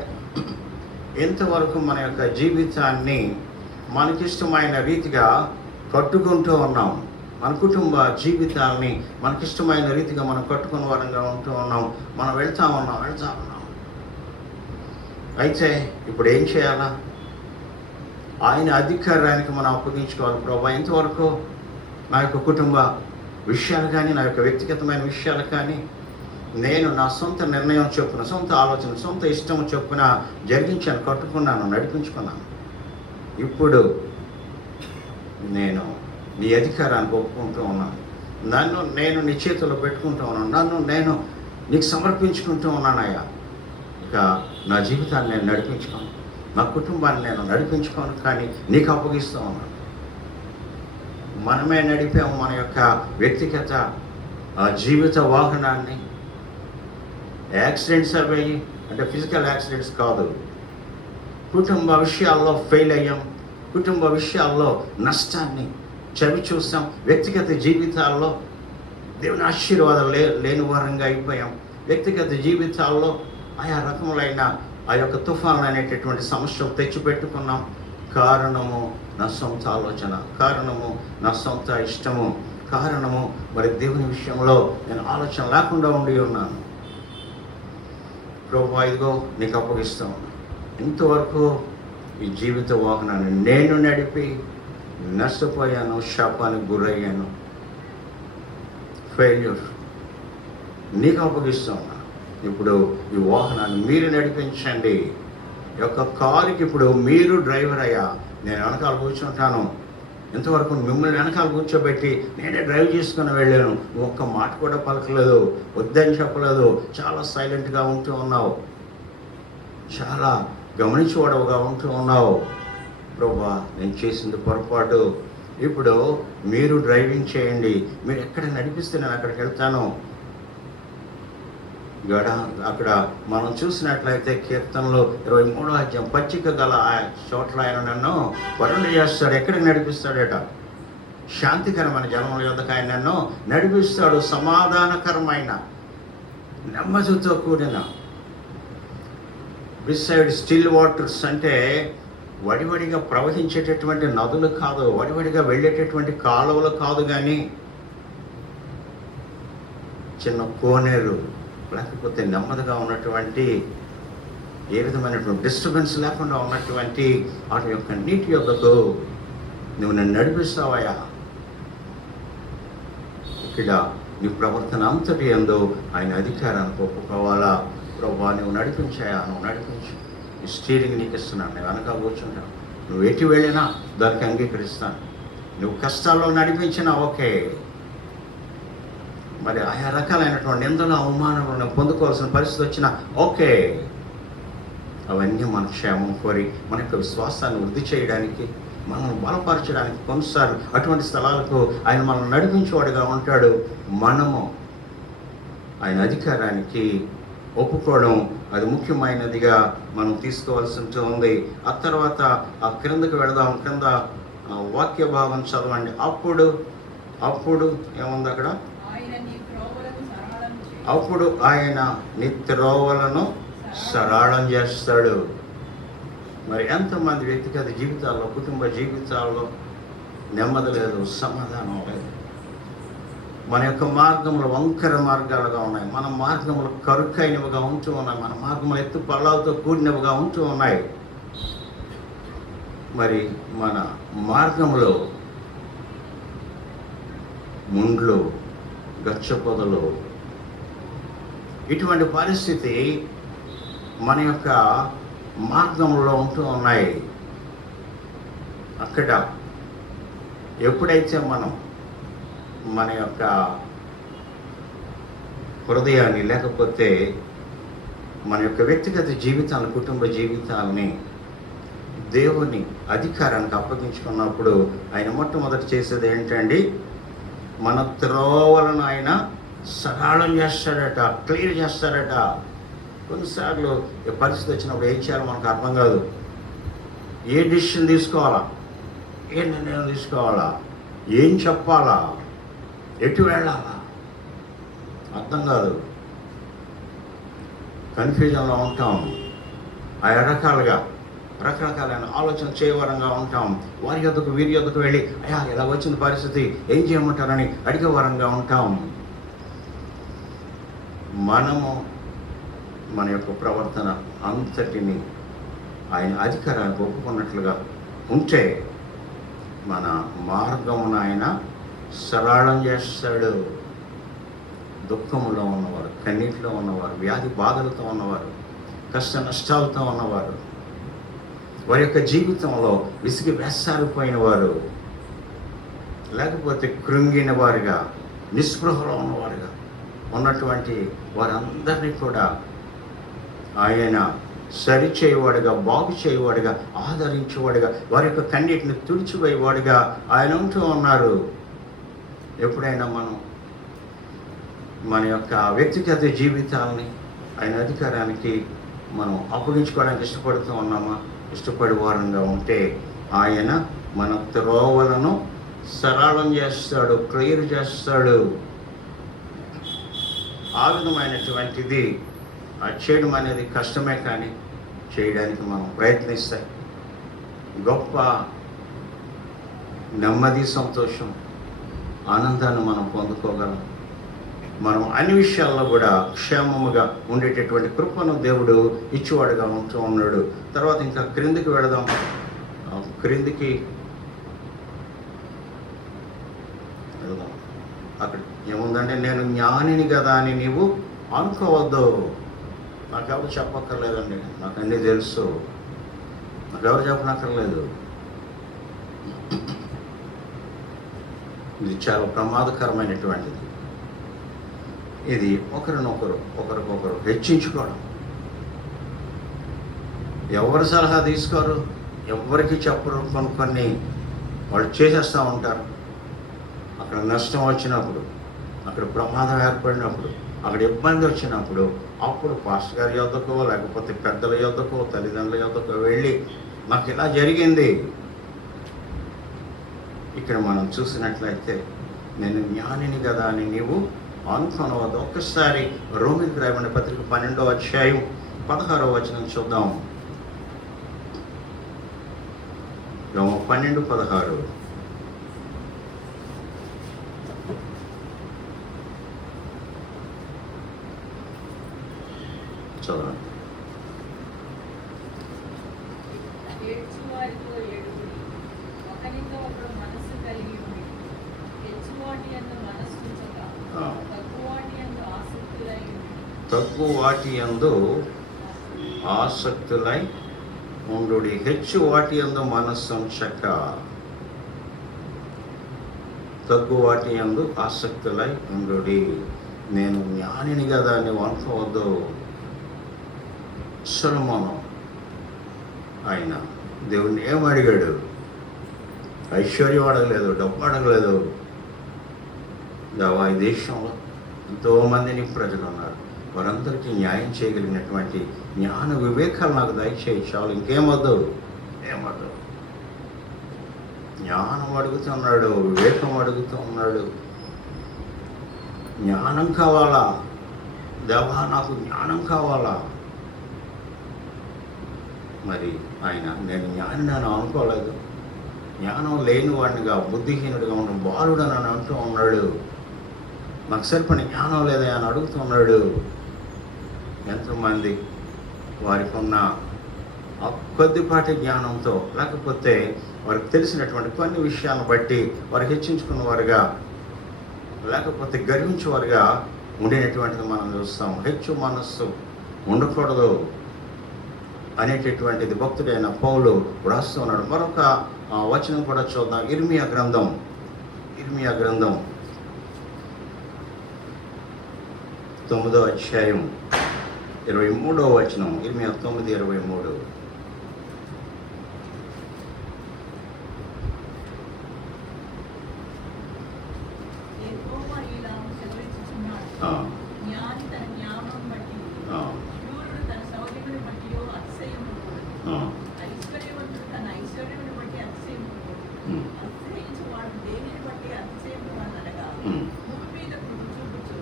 ఎంతవరకు మన యొక్క జీవితాన్ని మనకిష్టమైన రీతిగా కట్టుకుంటూ ఉన్నాం, మన కుటుంబ జీవితాల్ని మనకిష్టమైన రీతిగా మనం కట్టుకున్న వారంగా ఉంటూ ఉన్నాం, మనం వెళ్తా ఉన్నాం. అయితే ఇప్పుడు ఏం చేయాలా? ఆయన అధికారానికి మనం అప్పగించుకోవాలి. ప్రభా, ఇంతవరకు నా యొక్క కుటుంబ విషయాలు కానీ, నా యొక్క వ్యక్తిగతమైన విషయాలు కానీ నేను నా సొంత నిర్ణయం చొప్పున, సొంత ఆలోచన, సొంత ఇష్టం చొప్పున జరిగించాను, కట్టుకున్నాను, నడిపించుకున్నాను. ఇప్పుడు నేను నీ అధికారానికి ఒప్పుకుంటూ ఉన్నాను. నన్ను నేను నీ చేతుల్లో పెట్టుకుంటూ ఉన్నాను. నన్ను నేను నీకు సమర్పించుకుంటూ ఉన్నానయ్యా. ఇక నా జీవితాన్ని నేను నడిపించుకోను, నా కుటుంబాన్ని నేను నడిపించుకోను, కానీ నీకు అప్పగిస్తూ ఉన్నాను. మనమే నడిపాము మన యొక్క వ్యక్తిగత జీవిత వాహనాన్ని. యాక్సిడెంట్స్ అయ్యాయి అంటే ఫిజికల్ యాక్సిడెంట్స్ కాదు, కుటుంబ విషయాల్లో ఫెయిల్ అయ్యాం, కుటుంబ విషయాల్లో నష్టాన్ని చవి చూసాం, వ్యక్తిగత జీవితాల్లో దేవుని ఆశీర్వాదాలు లేని వారంగా అయిపోయాం, వ్యక్తిగత జీవితాల్లో ఆయా రకములైన ఆ యొక్క తుఫాను అనేటటువంటి సమస్యలు తెచ్చిపెట్టుకున్నాం. కారణము నా సొంత ఆలోచన, కారణము నా సొంత ఇష్టము, కారణము మరి దేవుని విషయంలో నేను ఆలోచన లేకుండా ఉండి ఉన్నాను. ప్రభువా, ఇదిగో నీకు అప్పగిస్తూ ఉన్నాను. ఇంతవరకు ఈ జీవిత వాహనాన్ని నేను నడిపి నష్టపోయాను, శాపానికి గురయ్యాను, ఫెయిల్యూర్. నీకు అప్పగిస్తూ ఉన్నాను. ఇప్పుడు ఈ వాహనాన్ని మీరు నడిపించండి. ఈ యొక్క కారుకి ఇప్పుడు మీరు డ్రైవర్ అయ్యా, నేను వెనకాల కూర్చుంటాను. ఇంతవరకు మిమ్మల్ని వెనకాల కూర్చోబెట్టి నేనే డ్రైవ్ చేసుకుని వెళ్ళాను. నువ్వు ఒక్క మాట కూడా పలకలేదు, వద్దని చెప్పలేదు, చాలా సైలెంట్గా ఉంటూ ఉన్నావు, చాలా గమనించేవాడవుగా ఉంటూ ఉన్నావు. ప్రభువా, నేను చేసింది పొరపాటు. ఇప్పుడు మీరు డ్రైవింగ్ చేయండి, మీరు ఎక్కడ నడిపిస్తే నేను అక్కడికి వెళ్తాను. అక్కడ మనం చూసినట్లయితే కీర్తనలో 23వ అధ్యాయం, పచ్చిక గల చోట్ల ఆయన నన్ను వరుణ చేస్తాడు. ఎక్కడికి నడిపిస్తాడట? శాంతికరమైన జలముల యొద్దకు ఆయన నన్ను నడిపిస్తాడు. సమాధానకరమైన నెమ్మదితో కూడిన బిసైడ్ స్టిల్ వాటర్స్ అంటే వడివడిగా ప్రవహించేటటువంటి నదులు కాదు, వడివడిగా వెళ్ళేటటువంటి కాలువలు కాదు, కానీ చిన్న కోనేరు, లేకపోతే నెమ్మదిగా ఉన్నటువంటి ఏ విధమైనటువంటి డిస్టర్బెన్స్ లేకుండా ఉన్నటువంటి వాటి యొక్క నీటి యొద్దకు నువ్వు నన్ను నడిపిస్తావయ్యా. ఇక్కడ నీ ప్రవర్తన అంతటి యందు ఆయన అధికారానికి ఒప్పుకోవాలా. ప్రభువా నువ్వు నడిపించాయా, నువ్వు నడిపించు, ఈ స్టీరింగ్ నీకు ఇస్తున్నాను, నేను వెనక కూర్చుంటాను, నువ్వు ఎటు వెళ్ళినా దానికి అంగీకరిస్తాను. నువ్వు కష్టాల్లో నడిపించినా ఓకే, మరి ఆయా రకాలైనటువంటి నిందలు అవమానాలను పొందుకోవాల్సిన పరిస్థితి వచ్చినా ఓకే. అవన్నీ మన క్షేమం కోరి మన యొక్క విశ్వాసాన్ని వృద్ధి చేయడానికి, మనల్ని బలపరచడానికి కొన్నిసార్లు అటువంటి స్థలాలకు ఆయన మనల్ని నడిపించేవాడుగా ఉంటాడు. మనము ఆయన అధికారానికి ఒప్పుకోవడం అది ముఖ్యమైనదిగా మనం తీసుకోవాల్సి ఉంది. ఆ తర్వాత ఆ క్రిందకు వెళదాం. కింద వాక్య భాగం చదవండి. అప్పుడు ఏముంది అక్కడ? అప్పుడు ఆయన నీ త్రోవలను సరళం చేస్తాడు. మరి ఎంతమంది వ్యక్తిగత జీవితాల్లో, కుటుంబ జీవితాల్లో నెమ్మది లేదు, సమాధానం లేదు. మన యొక్క మార్గములు వంకర మార్గాలుగా ఉన్నాయి, మన మార్గములు కరుకైనవిగా ఉంటూ ఉన్నాయి, మన మార్గములు ఎత్తు పల్లాలతో కూడినవిగా ఉంటూ ఉన్నాయి. మరి మన మార్గంలో ముండ్లు, గచ్చపొదలు, ఇటువంటి పరిస్థితి మన యొక్క మార్గంలో ఉంటూ ఉన్నాయి. అక్కడ ఎప్పుడైతే మనం మన యొక్క హృదయాన్ని, లేకపోతే మన యొక్క వ్యక్తిగత జీవితాలను, కుటుంబ జీవితాలని దేవుని అధికారానికి అప్పగించుకున్నప్పుడు ఆయన మొట్టమొదటి చేసేది ఏంటండి? మన త్రోవలను ఆయన సరళం చేస్తాడట, క్లియర్ చేస్తాడట. కొన్నిసార్లు పరిస్థితి వచ్చినప్పుడు ఏం చేయాలో మనకు అర్థం కాదు. ఏ డిసిషన్ తీసుకోవాలా, ఏ నిర్ణయం తీసుకోవాలా, ఏం చెప్పాలా, ఎటు వెళ్ళాలా అర్థం కాదు. కన్ఫ్యూజన్లో ఉంటాం. ఆయా రకరకాలైన ఆలోచన చేయవరంగా ఉంటాం. వారి యొద్దకు వీరి యొద్దకు వెళ్ళి అయ్యా ఇలా వచ్చిన పరిస్థితి ఏం చేయమంటారని అడిగే వరంగా ఉంటాం. మనము మన యొక్క ప్రవర్తన అంతటిని ఆయన అధికారానికి ఒప్పుకున్నట్లుగా ఉంటే మన మార్గమును ఆయన సరళం చేస్తాడు. దుఃఖంలో ఉన్నవారు, కన్నీటిలో ఉన్నవారు, వ్యాధి బాధలతో ఉన్నవారు, కష్ట నష్టాలతో ఉన్నవారు, వారి యొక్క జీవితంలో విసిగి వేసారిపోయిన వారు, లేకపోతే కృంగిన వారుగా, నిస్పృహలో ఉన్నవారుగా ఉన్నటువంటి వారందరినీ కూడా ఆయన సరిచేయవాడుగా, బాగు చేయవాడుగా, ఆదరించేవాడుగా, వారి యొక్క కన్నీటిని తుడిచిపోయేవాడుగా ఆయన ఉంటూ ఉన్నారు. ఎప్పుడైనా మనం మన యొక్క వ్యక్తిగత జీవితాలని ఆయన అధికారానికి మనం అప్పగించుకోవడానికి ఇష్టపడుతూ ఉన్నామా? ఇష్టపడే వారంగా ఉంటే ఆయన మన త్రోవలను సరళం చేస్తాడు, క్లియర్ చేస్తాడు. ఆ విధమైనటువంటిది చేయడం అనేది కష్టమే, కానీ చేయడానికి మనం ప్రయత్నిస్తాం. గొప్ప నెమ్మది, సంతోషం, ఆనందాన్ని మనం పొందుకోగలం. మనం అన్ని విషయాల్లో కూడా క్షేమముగా ఉండేటటువంటి కృపను దేవుడు ఇచ్చేవాడుగా ఉంటూ ఉన్నాడు. తర్వాత ఇంకా క్రిందికి వెళదాం. క్రిందికి వెళదాం. అక్కడ ఏముందంటే, నేను జ్ఞానిని కదా అని నీవు అనుకోవద్దు. నాకెవరు చెప్పక్కర్లేదండి, నాకు అన్నీ తెలుసు, నాకెవరు చెప్పనక్కర్లేదు. ఇది చాలా ప్రమాదకరమైనటువంటిది. ఇది ఒకరికొకరు హెచ్చించుకోవడం. ఎవరు సలహా తీసుకోరు, ఎవరికి చెప్పరు. కొన్ని వాళ్ళు చేసేస్తూ ఉంటారు. అక్కడ నష్టం వచ్చినప్పుడు, అక్కడ ప్రమాదం ఏర్పడినప్పుడు, అక్కడ ఇబ్బంది వచ్చినప్పుడు, అప్పుడు పాస్టర్ గారి యొద్దకో, లేకపోతే పెద్దల యొద్దకో, తల్లిదండ్రుల యొద్దకో వెళ్ళి నాకు ఇలా జరిగింది, ఇక్కడ మనం చూసినట్లయితే నేను జ్ఞానిని కదా అని నీవు అనుకోనవద్దు. ఒక్కసారి రోమిలకు రాయబడిన పత్రిక 12వ అధ్యాయం 16వ వచనం చూద్దాం. 12:16. చదవండి. ఏడ్చువారితో ఏడుగుడి, ఒకనితో ఒకడు మనస్సు కలిగి ఉండి, హెచ్చువాటి యందు మనస్సు ఉంచక, తక్కువాటి యందు ఆసక్తులై ఉండి. తక్కువ వాటి యందు ఆసక్తులై ఉండుడి, హెచ్చు వాటి యందు మనస్సు ఉంచక. తక్కువ వాటి యందు ఆసక్తులై ఉండుడి. నేను జ్ఞానిని కదా అని అనుకోవద్దు. సొలొమోను ఆయన దేవుణ్ణి ఏం అడిగాడు? ఐశ్వర్యం అడగలేదు, డబ్బు అడగలేదు. దేవా, ఈ దేశంలో ఎంతోమందిని ప్రజలు ఉన్నారు, వారందరికీ న్యాయం చేయగలిగినటువంటి జ్ఞాన వివేకాలు నాకు దయచేయి, చాలు, ఇంకేమొద్దు, ఏమొద్దు. జ్ఞానం అడుగుతున్నాడు, వివేకం అడుగుతూ ఉన్నాడు. జ్ఞానం కావాలా దేవా, నాకు జ్ఞానం కావాలా. మరి ఆయన నేను జ్ఞానిని అని అనుకోలేదు. జ్ఞానం లేని వాడినిగా, బుద్ధిహీనుడిగా ఉన్న బాలుడు అని అంటూ ఉన్నాడు. నాకు సరిపడిన జ్ఞానం లేదా అని అడుగుతున్నాడు. ఎంతమంది వారికి ఉన్న కొద్దిపాటి జ్ఞానంతో, లేకపోతే వారికి తెలిసినటువంటి కొన్ని విషయాలను బట్టి వారు హెచ్చించుకున్నవారుగా, లేకపోతే గర్వించేవారుగా ఉండినటువంటిది మనం చూస్తాం. హెచ్చు మనస్సు ఉండకూడదు అనేటటువంటిది భక్తుడైన పౌలు వ్రాస్తూ ఉన్నాడు. మరొక వచనం కూడా చూద్దాం. ఇర్మియా గ్రంథం 9వ అధ్యాయం 23వ వచనం. ఇర్మియా 9:23. యెహోవా ఇలాగు సెలవిచ్చుచున్నాడు, జ్ఞాని తన జ్ఞానం బట్టి, శూరుడు తన సౌర్యమును బట్టి అతిశయముపడు, ఐశ్వర్యవంతుడు తన ఐశ్వర్యమును బట్టి అతిశయముపడు. అతిశయించువాడు దేనిని బట్టి అతిశయముపడనగా, భూమి మీద కృప చూపుచు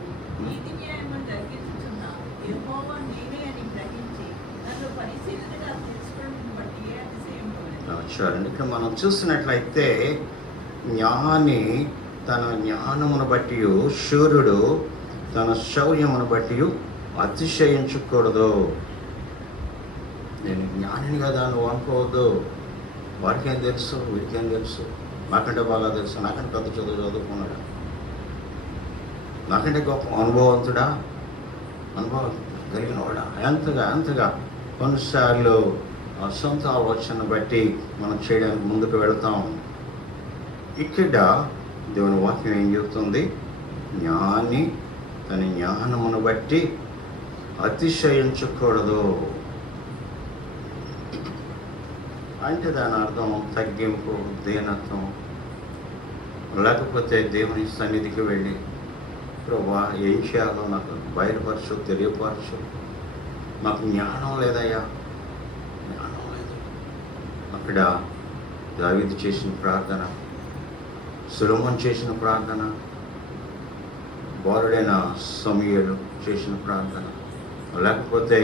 నీతి న్యాయమును జరిగించుచున్న యెహోవా నేనే అని గ్రహించి నన్ను పరిశీలనగా తెలుసుకోవడం బట్టి అతిశయముపడెను. చూడండి, ఇక్కడ మనం చూసినట్లయితే జ్ఞాని తన జ్ఞానమును బట్టి, శూరుడు తన శౌర్యమును బట్టి అతిశయించకూడదు. నేను జ్ఞానిని కదా నువ్వు అనుకోవద్దు. వాడికేం తెలుసు, వీడికేం తెలుసు, నాకంటే బాగా తెలుసు, నాకంటే పెద్ద చదువుకున్నాడా, నాకంటే గొప్ప అనుభవం కలిగిన వాడా, ఎంతగా కొన్నిసార్లు సొంత ఆలోచన బట్టి మనం చేయడానికి ముందుకు వెళతాం. ఇక్కడ దేవుని వాక్యం ఏం చెబుతుంది? జ్ఞాని తన జ్ఞానమును బట్టి అతిశయించకూడదు అంటే దాని అర్థం తగ్గింపు, దీనత్వం. లేకపోతే దేవుని సన్నిధికి వెళ్ళి, ప్రభువా ఏం చేయాలో నాకు బయలుపరచు, తెలియపరచు, నాకు జ్ఞానం లేదయ్యా, జ్ఞానం లేదు. అక్కడ దావీదు చేసిన ప్రార్థన, సొలొమోను చేసిన ప్రార్థన, బాలుడైన సమూయేలు చేసిన ప్రార్థన, లేకపోతే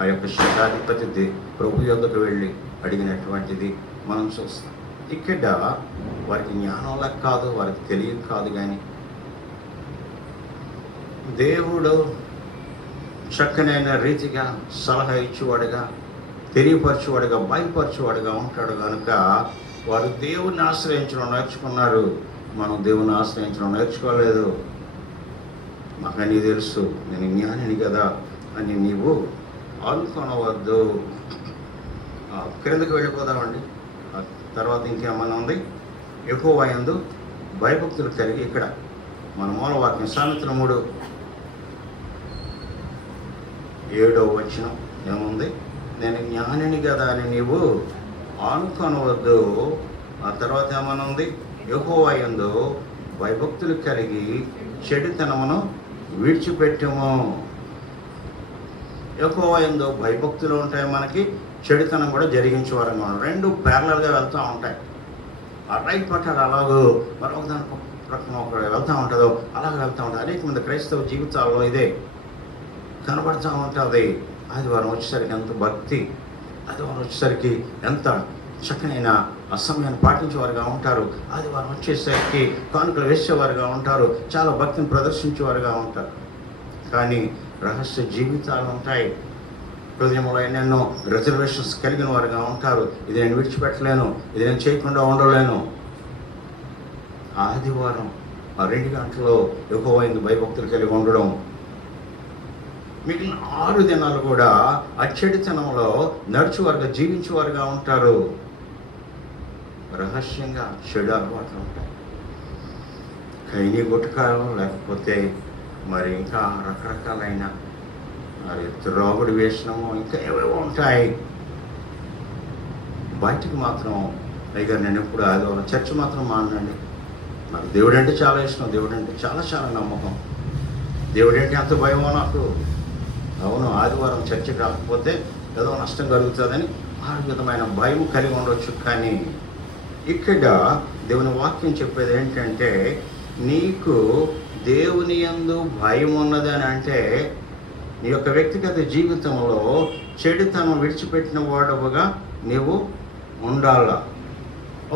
ఆ యొక్క శతాధిపతి ప్రభు యొద్దకు వెళ్ళి అడిగినటువంటిది మనం చూస్తాం. ఇక్కడ వారికి జ్ఞానంలా కాదు, వారికి తెలియదు కాదు, కానీ దేవుడు చక్కనైన రీతిగా సలహా ఇచ్చేవాడుగా, తెలియపరచేవాడుగా, బయలుపరచేవాడుగా ఉంటాడు కనుక వారు దేవుని ఆశ్రయించడం నేర్చుకున్నారు. మనం దేవుని ఆశ్రయించడం నేర్చుకోలేదు. మాకన్నీ తెలుసు, నేను జ్ఞానిని కదా అని నీవు అనుకోనవద్దు. క్రిందకు వెళ్ళిపోదామండి. తర్వాత ఇంకేమన్నా ఉంది? యెహోవా యందు భయభక్తులు కలిగి, ఇక్కడ మన మూలవాక్యం సామెతలు 3:7 వచనం ఏముంది? నేను జ్ఞానిని కదా అని నీవు అనుకోనవద్దు. ఆ తర్వాత ఏమన్నా ఉంది? యెహోవా యందు భయభక్తులు కలిగి చెడుతనమును విడిచిపెట్టము. యెహోవా యందు భయభక్తులు ఉంటాయి, మనకి చెడుతనం కూడా జరిగించేవారంగా ఉన్నాం. రెండు ప్యారలల్గా వెళ్తూ ఉంటాయి. ఆ రైలు పట్టాలు అలాగూ మరొక దాని ప్రక్కన ఒక వెళ్తూ ఉంటుందో అలాగే వెళ్తూ ఉంటుంది. అనేక మంది క్రైస్తవ జీవితాల్లో ఇదే కనబడుతూ ఉంటుంది. ఆదివారం వచ్చేసరికి ఎంత భక్తి, ఆదివారం వచ్చేసరికి ఎంత చక్కనైన ఆ సమయాన్ని పాటించేవారుగా ఉంటారు. ఆదివారం వచ్చేసరికి కానుకలు వేసేవారుగా ఉంటారు, చాలా భక్తిని ప్రదర్శించేవారుగా ఉంటారు. కానీ రహస్య జీవితాలు ఉంటాయి. హృదయంలో ఎన్నెన్నో రిజర్వేషన్స్ కలిగిన వారుగా ఉంటారు. ఇది నేను విడిచిపెట్టలేను, ఇది నేను చేయకుండా ఉండలేను. ఆదివారం ఆ 2 గంటల్లో ఎక్కువైంది భయభక్తులు కలిగి ఉండడం. మిగిలిన 6 దినాలు కూడా అచ్చడితనంలో నడుచువారుగా జీవించేవారుగా ఉంటారు. రహస్యంగా చెడు అలవాట్లు ఉంటాయి. కైని గుట్టకాలు, లేకపోతే మరి ఇంకా రకరకాలైన మరి త్రాగుడు వేషణము, ఇంకా ఏవేవో ఉంటాయి. బయటికి మాత్రం పైగా నేను ఎప్పుడు ఆదివారం చర్చ్ మాత్రం మానండి. నాకు దేవుడు అంటే చాలా ఇష్టం, దేవుడు అంటే చాలా చాలా నమ్మకం, దేవుడు అంటే అంత భయమో నాకు. అవును, ఆదివారం చర్చికి రాకపోతే ఏదో నష్టం కలుగుతుందని ఆ విధమైన భయం కలిగి ఉండవచ్చు. కానీ ఇక్కడ దేవుని వాక్యం చెప్పేది ఏంటంటే, నీకు దేవుని యందు భయం ఉన్నదని అంటే నీ యొక్క వ్యక్తిగత జీవితంలో చెడుతనం విడిచిపెట్టిన వాడవుగా నీవు ఉండాల.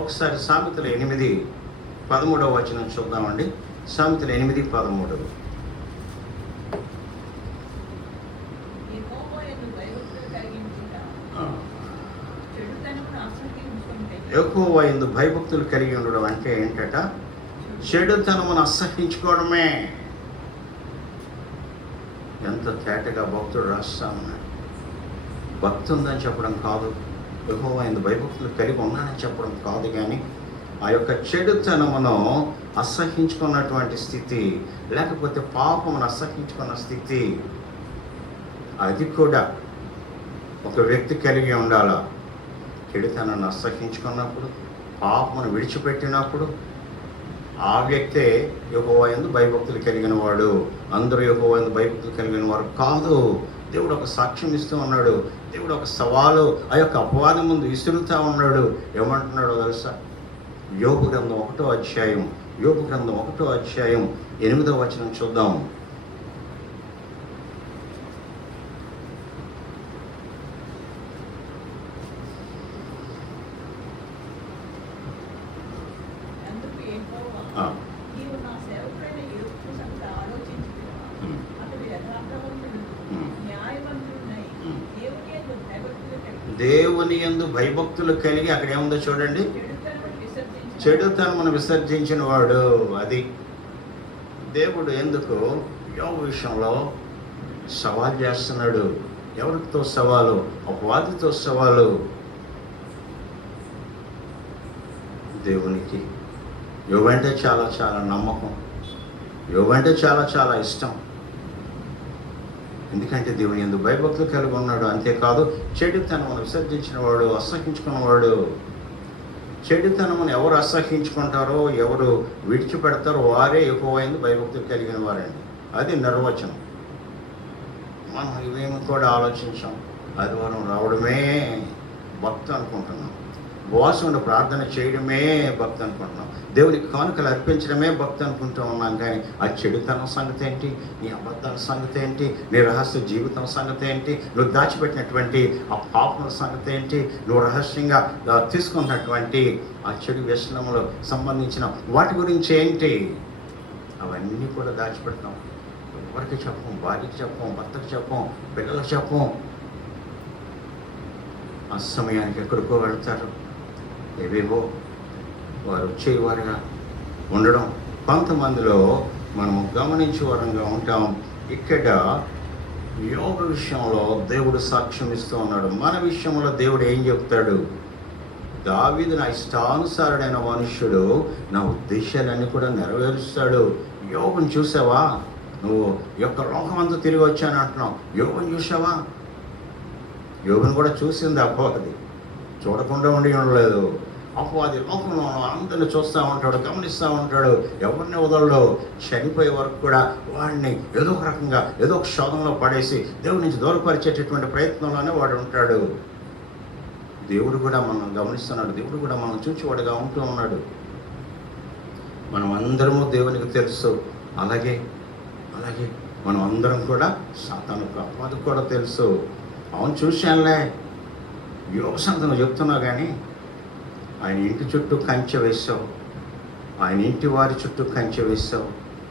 ఒకసారి సామెతలు 8:13 వచనం చూద్దామండి. సామెతలు 8:13. యెహోవా యందు భయభక్తులు కలిగి ఉండడం అంటే ఏంటట? చెడుతనమును అసహించుకోవడమే. ఎంత తేటగా భక్తుడు రాస్తా ఉన్నాడు. భక్తి ఉందని చెప్పడం కాదు, యెహోవా యందు భయభక్తులు కలిగి ఉన్నానని చెప్పడం కాదు. కానీ ఆ యొక్క చెడుతనమును అసహించుకున్నటువంటి స్థితి, లేకపోతే పాపమును అసహించుకున్న స్థితి, అది కూడా ఒక వ్యక్తి కలిగి ఉండాల. చెడుతనాన్ని అసహించుకున్నప్పుడు, పాపమును విడిచిపెట్టినప్పుడు ఆ వ్యక్తే యెహోవా యందు భయభక్తులు కలిగిన వాడు. అందరూ యెహోవా యందు భయభక్తులు కలిగిన వారు కాదు. దేవుడు ఒక సాక్ష్యం ఇస్తూ ఉన్నాడు. దేవుడు ఒక సవాలు ఆ యొక్క అపవాదం ముందు విసురుతూ ఉన్నాడు. ఏమంటున్నాడో తెలుసా? యోబు గ్రంథం 1వ అధ్యాయం, యోబు గ్రంథం 1వ అధ్యాయం 8వ వచనం చూద్దాం. దేవుని యందు భయభక్తులు కలిగి, అక్కడ ఏముందో చూడండి, చెడుతనమును విసర్జించిన వాడు. అది దేవుడు ఎందుకు యోబు విషయంలో సవాల్ చేస్తున్నాడు. ఎవరితో సవాలు? అపవాదితో సవాలు. దేవునికి యోబు అంటే చాలా చాలా నమ్మకం, యోబు అంటే చాలా చాలా ఇష్టం. ఎందుకంటే దేవుని యందు భయభక్తులు కలిగి ఉన్నాడు. అంతేకాదు, చెడుతనమును విసర్జించిన వాడు, అసహించుకున్నవాడు. చెడుతనమును ఎవరు అసహించుకుంటారో, ఎవరు విడిచిపెడతారో వారే యెహోవా యందు భయభక్తులు కలిగిన వారండి. అది నిర్వచనం. మనం ఇవేమి కూడా ఆలోచించాం. ఆదివారం రావడమే భక్తి అనుకుంటున్నాం, ఉపవాసం ప్రార్థన చేయడమే భక్తి అనుకుంటున్నాం, దేవునికి కానుకలు అర్పించడమే భక్తి అనుకుంటూ ఉన్నాం. కానీ ఆ చెడుతనం సంగతి ఏంటి? నీ అబద్ధాల సంగతి ఏంటి? నీ రహస్య జీవితం సంగతి ఏంటి? నువ్వు దాచిపెట్టినటువంటి ఆ పాపం సంగతి ఏంటి? నువ్వు రహస్యంగా తీసుకున్నటువంటి ఆ చెడు వ్యసనములు సంబంధించిన వాటి గురించి ఏంటి? అవన్నీ కూడా దాచిపెడతాం. ఎవరికి చెప్పం, భార్యకి చెప్పం, భర్తకు చెప్పం, పిల్లలకు చెప్పం. ఆ సమయానికి ఎక్కడికో వెళ్తారు, ఏవేవో వారు వచ్చేవారుగా ఉండడం. కొంతమందిలో మనము గమనించే వారంగా ఉంటాం. ఇక్కడ యోబు విషయంలో దేవుడు సాక్ష్యం ఇస్తూ ఉన్నాడు. మన విషయంలో దేవుడు ఏం చెప్తాడు? దావీదు నా ఇష్టానుసారుడైన మనుష్యుడు, నా ఉద్దేశాలన్నీ కూడా నెరవేరుస్తాడు. యోబుని చూసావా? నువ్వు యొక్క లోకమంతా తిరిగి వచ్చాను అంటున్నావు. యోబుని చూసావా? యోబుని కూడా చూసింది అపవాది, చూడకుండా ఉండి ఉండలేదు. అపవాది లోకంలో అందరిని చూస్తూ ఉంటాడు, గమనిస్తూ ఉంటాడు, ఎవరిని వదలడు. చనిపోయే వరకు కూడా వాడిని ఏదో ఒక రకంగా ఏదో ఒక శోధనలో పడేసి దేవుడి నుంచి దూరపరిచేటటువంటి ప్రయత్నంలోనే వాడు ఉంటాడు. దేవుడు కూడా మనం గమనిస్తున్నాడు, దేవుడు కూడా మనం చూచేవాడుగా ఉంటూ ఉన్నాడు. మనం అందరము దేవునికి తెలుసు, అలాగే అలాగే మనం అందరం కూడా సాతానుకు అపవాది కూడా తెలుసు. అవును చూశానులే, యోగ సంగతి చెప్తున్నావు, కానీ ఆయన ఇంటి చుట్టూ కంచె వేసావు, ఆయన ఇంటి వారి చుట్టూ కంచె వేసావు,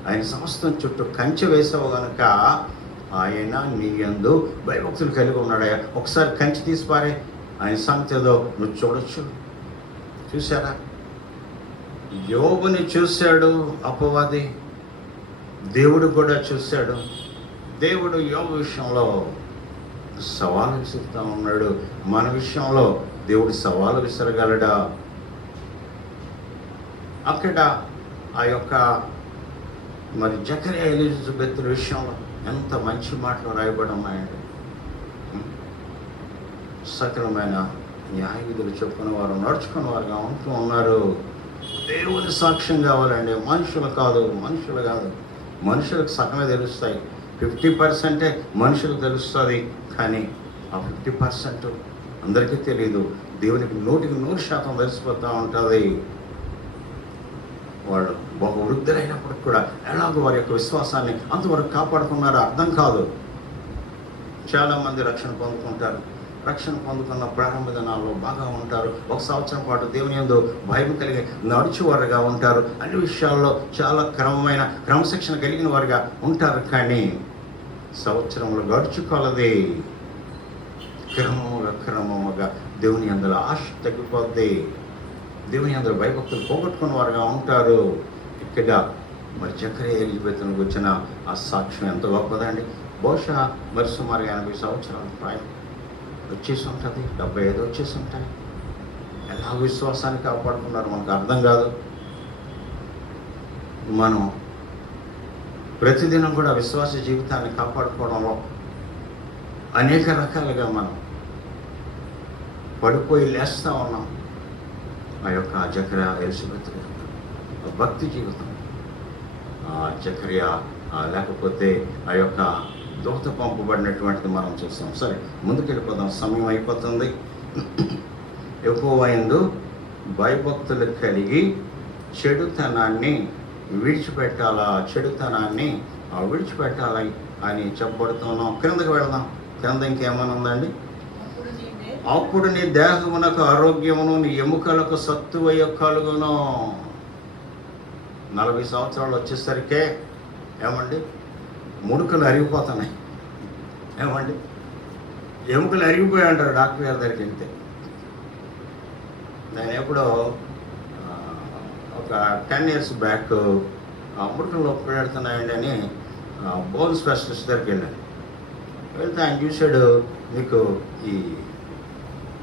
ఆయన సమస్తం చుట్టూ కంచె వేసావు కనుక ఆయన నీ యందు భయభక్తులు కలిగి ఉన్నాడయ్యా. ఒకసారి కంచె తీసిపారే, ఆయన సంగతి ఏదో నువ్వు చూడొచ్చు. చూసారా, యోబుని చూశాడు అపవాది, దేవుడు కూడా చూశాడు. దేవుడు యోబు విషయంలో సవాలు విసురుతూ ఉన్నాడు. మన విషయంలో దేవుడు సవాలు విసరగలడా? అక్కడ ఆ యొక్క మరి జకరియా ఎలిజబెత్ విషయంలో ఎంత మంచి మాటలు రాయబడి ఉన్నాయండి. సకలమైన న్యాయ విధులు చెప్పుకునే వారు, నడుచుకునే వారుగా ఉంటూ ఉన్నారు. దేవుని సాక్ష్యం కావాలండి, మనుషులు కాదు. మనుషులకు సగమే తెలుస్తాయి, 50% మనుషులకు తెలుస్తుంది, కానీ ఆ 50% అందరికీ తెలియదు. దేవునికి 100% తెలిసిపోతూ ఉంటుంది. వాళ్ళు ఒక వృద్ధులైనప్పటికి కూడా ఎలాగో వారి యొక్క విశ్వాసాన్ని అంతవరకు కాపాడుకున్నారో అర్థం కాదు. చాలామంది రక్షణ పొందుకుంటారు, రక్షణ పొందుకున్న ప్రారంభ దినాల్లో బాగా ఉంటారు, 1 సంవత్సరం పాటు దేవుని యందు భయం కలిగి నడిచేవారుగా ఉంటారు, అన్ని విషయాల్లో చాలా క్రమశిక్షణ కలిగిన వారుగా ఉంటారు. కానీ సంవత్సరంలో గడుచుకోలది క్రమముగా దేవుని యందు ఆశ తగ్గిపోద్ది, దేవుని అందరూ భయభక్తులు పోగొట్టుకున్న వారుగా ఉంటారు. ఇక్కడ మరి జకరియా ఎలిజబెత్కు వచ్చిన ఆ సాక్ష్యం ఎంత గొప్పదండి. బహుశా మరి సుమారు 80 సంవత్సరాల ప్రాయం వచ్చేసి ఉంటుంది, 75 వచ్చేసి ఉంటాయి. ఎలా విశ్వాసాన్ని కాపాడుకున్నారు మనకు అర్థం కాదు. మనం ప్రతిదినం కూడా విశ్వాస జీవితాన్ని కాపాడుకోవడంలో అనేక రకాలుగా మనం పడిపోయి లేస్తూ ఉన్నాం. ఆ యొక్క జకరియా ఎలిజబెత్ భక్తి జీవితం, జకరియా లేకపోతే ఆ యొక్క దూత పంపబడినటువంటిది మనం చూస్తాం. సరే, ముందుకెళ్ళిపోదాం, సమయం అయిపోతుంది. యెహోవా యందు భయభక్తులు కలిగి చెడుతనాన్ని విడిచిపెట్టాలి అని చెప్పబడుతున్నాం. క్రిందకి వెళదాం. క్రింద ఇంకేమైనా ఉందండి? అప్పుడు నీ దేహమునకు ఆరోగ్యమును, నీ ఎముకలకు సత్తువయ్య కలుగును. 40 సంవత్సరాలు వచ్చేసరికే ఏమండి ముడుకలు అరిగిపోతున్నాయి. ఏమండి ఎముకలు అరిగిపోయి అంటారు డాక్టర్ గారి దగ్గరికి వెళ్తే. నేను ఎప్పుడో ఒక 10 years బ్యాక్ ముడుకలు నొప్పి పెడుతున్నాయండి అని బోన్ స్పెషలిస్ట్ దగ్గరికి వెళ్ళాను. వెళ్తే ఆయన చూశాడు, మీకు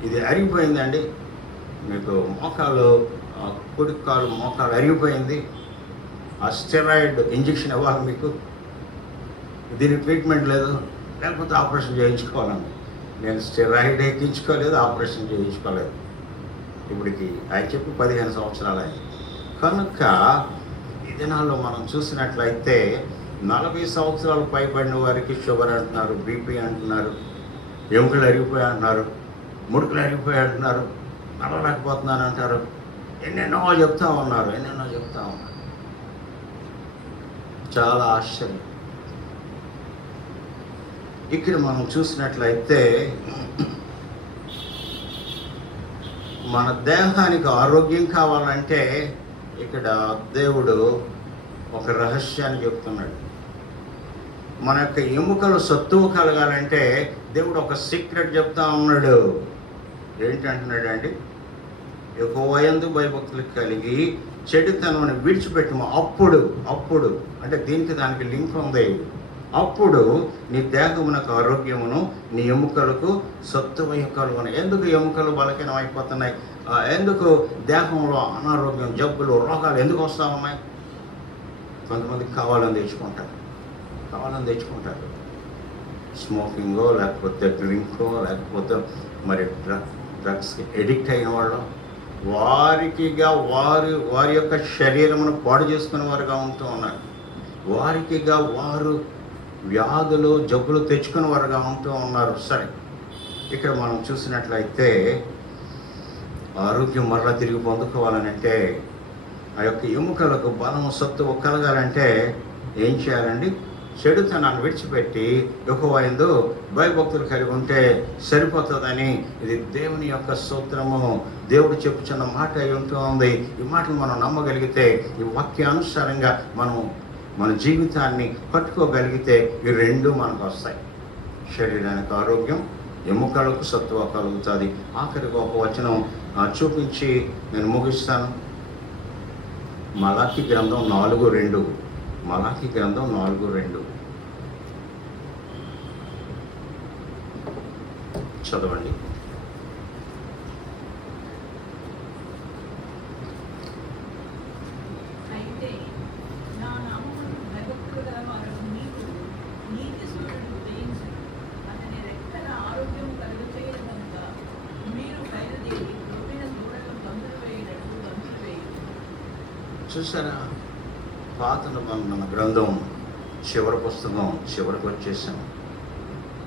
ఇది అరిగిపోయిందండి, మీకు మోకాలు, కుడి కాలు మోకాలు అరిగిపోయింది, ఆ స్టెరాయిడ్ ఇంజెక్షన్ ఇవ్వాలి మీకు, దీనికి ట్రీట్మెంట్ లేదు, లేకపోతే ఆపరేషన్ చేయించుకోవాలండి. నేను స్టెరాయిడ్ ఎక్కించుకోలేదు, ఆపరేషన్ చేయించుకోలేదు. ఇప్పటికి ఆయన చెప్పి 15 సంవత్సరాలు అయింది. కనుక ఈ దినాల్లో మనం చూసినట్లయితే 40 సంవత్సరాలు పైబడిన వారికి షుగర్ అంటున్నారు, బీపీ అంటున్నారు, ఎముకలు అరిగిపోయి అంటున్నారు, ముడుకులు అరిగిపోయి అంటున్నారు, నడవలేకపోతున్నాను అంటారు, ఎన్నెన్నో చెప్తా ఉన్నారు. చాలా ఆశ్చర్యం. ఇక్కడ మనం చూసినట్లయితే మన దేహానికి ఆరోగ్యం కావాలంటే ఇక్కడ దేవుడు ఒక రహస్యాన్ని చెప్తున్నాడు. మన యొక్క ఎముకలు సత్తువ కలగాలంటే దేవుడు ఒక సీక్రెట్ చెప్తా ఉన్నాడు. ఏంటంటున్నాడు అండి? యెహోవా యందు భయభక్తులు కలిగి చెడుతనాన్ని విడిచిపెట్టము. అప్పుడు అంటే దానికి లింక్ ఉంది. అప్పుడు నీ దేహమునకు ఆరోగ్యమును, నీ ఎముకలకు సత్తువయ్య కలుగును. ఎందుకు ఎముకలు బలహీనం అయిపోతున్నాయి? ఎందుకు దేహంలో అనారోగ్యం, జబ్బులు, రోగాలు ఎందుకు వస్తూ ఉన్నాయి? కొంతమందికి కావాలని తెచ్చుకుంటారు. స్మోకింగో, లేకపోతే డ్రింకో, లేకపోతే మరి డ్రగ్స్కి ఎడిక్ట్ అయిన వాళ్ళు, వారి యొక్క శరీరమును పాడు చేసుకునే వారుగా ఉంటూ ఉన్నారు. వారు వ్యాధులు, జబ్బులు తెచ్చుకునే వారుగా ఉంటూ ఉన్నారు. సరే, ఇక్కడ మనం చూసినట్లయితే ఆరోగ్యం మరలా తిరిగి పొందుకోవాలనంటే, ఆ యొక్క ఎముకలకు బలము సత్తువ కలగాలంటే ఏం చేయాలండి? చెడుతనాన్ని విడిచిపెట్టి యెహోవా యందు భయభక్తులు కలిగి ఉంటే సరిపోతుందని ఇది దేవుని యొక్క సూత్రము. దేవుడు చెప్పుచున్న మాట అయి ఉంటుంది. ఈ మాటలు మనం నమ్మగలిగితే, ఈ వాక్యానుసారంగా మనం మన జీవితాన్ని పట్టుకోగలిగితే ఈ రెండు మనకు వస్తాయి. శరీరానికి ఆరోగ్యం, ఎముకలకు సత్తువ కలుగుతుంది. ఆఖరికి ఒక వచనం చూపించి నేను ముగిస్తాను. మలాకి గ్రంథం 4:2. మలాకి గ్రంథం 4:2 చదవండి. అయితే నా నామమును భయభక్తులు గలవారు మీకు నీతి సూర్యుడు ఉదయించును. అతని రెక్కల ఆరోగ్యం కలుగచేయడు కనుక మీరు బయలుదేరి రొప్పిన దూడలు గంతులు వేయుటకు గంతులు వేయుడు. చూసారా, పాత నిబంధన గ్రంథం చివరి పుస్తకం చివరికి వచ్చేసాం.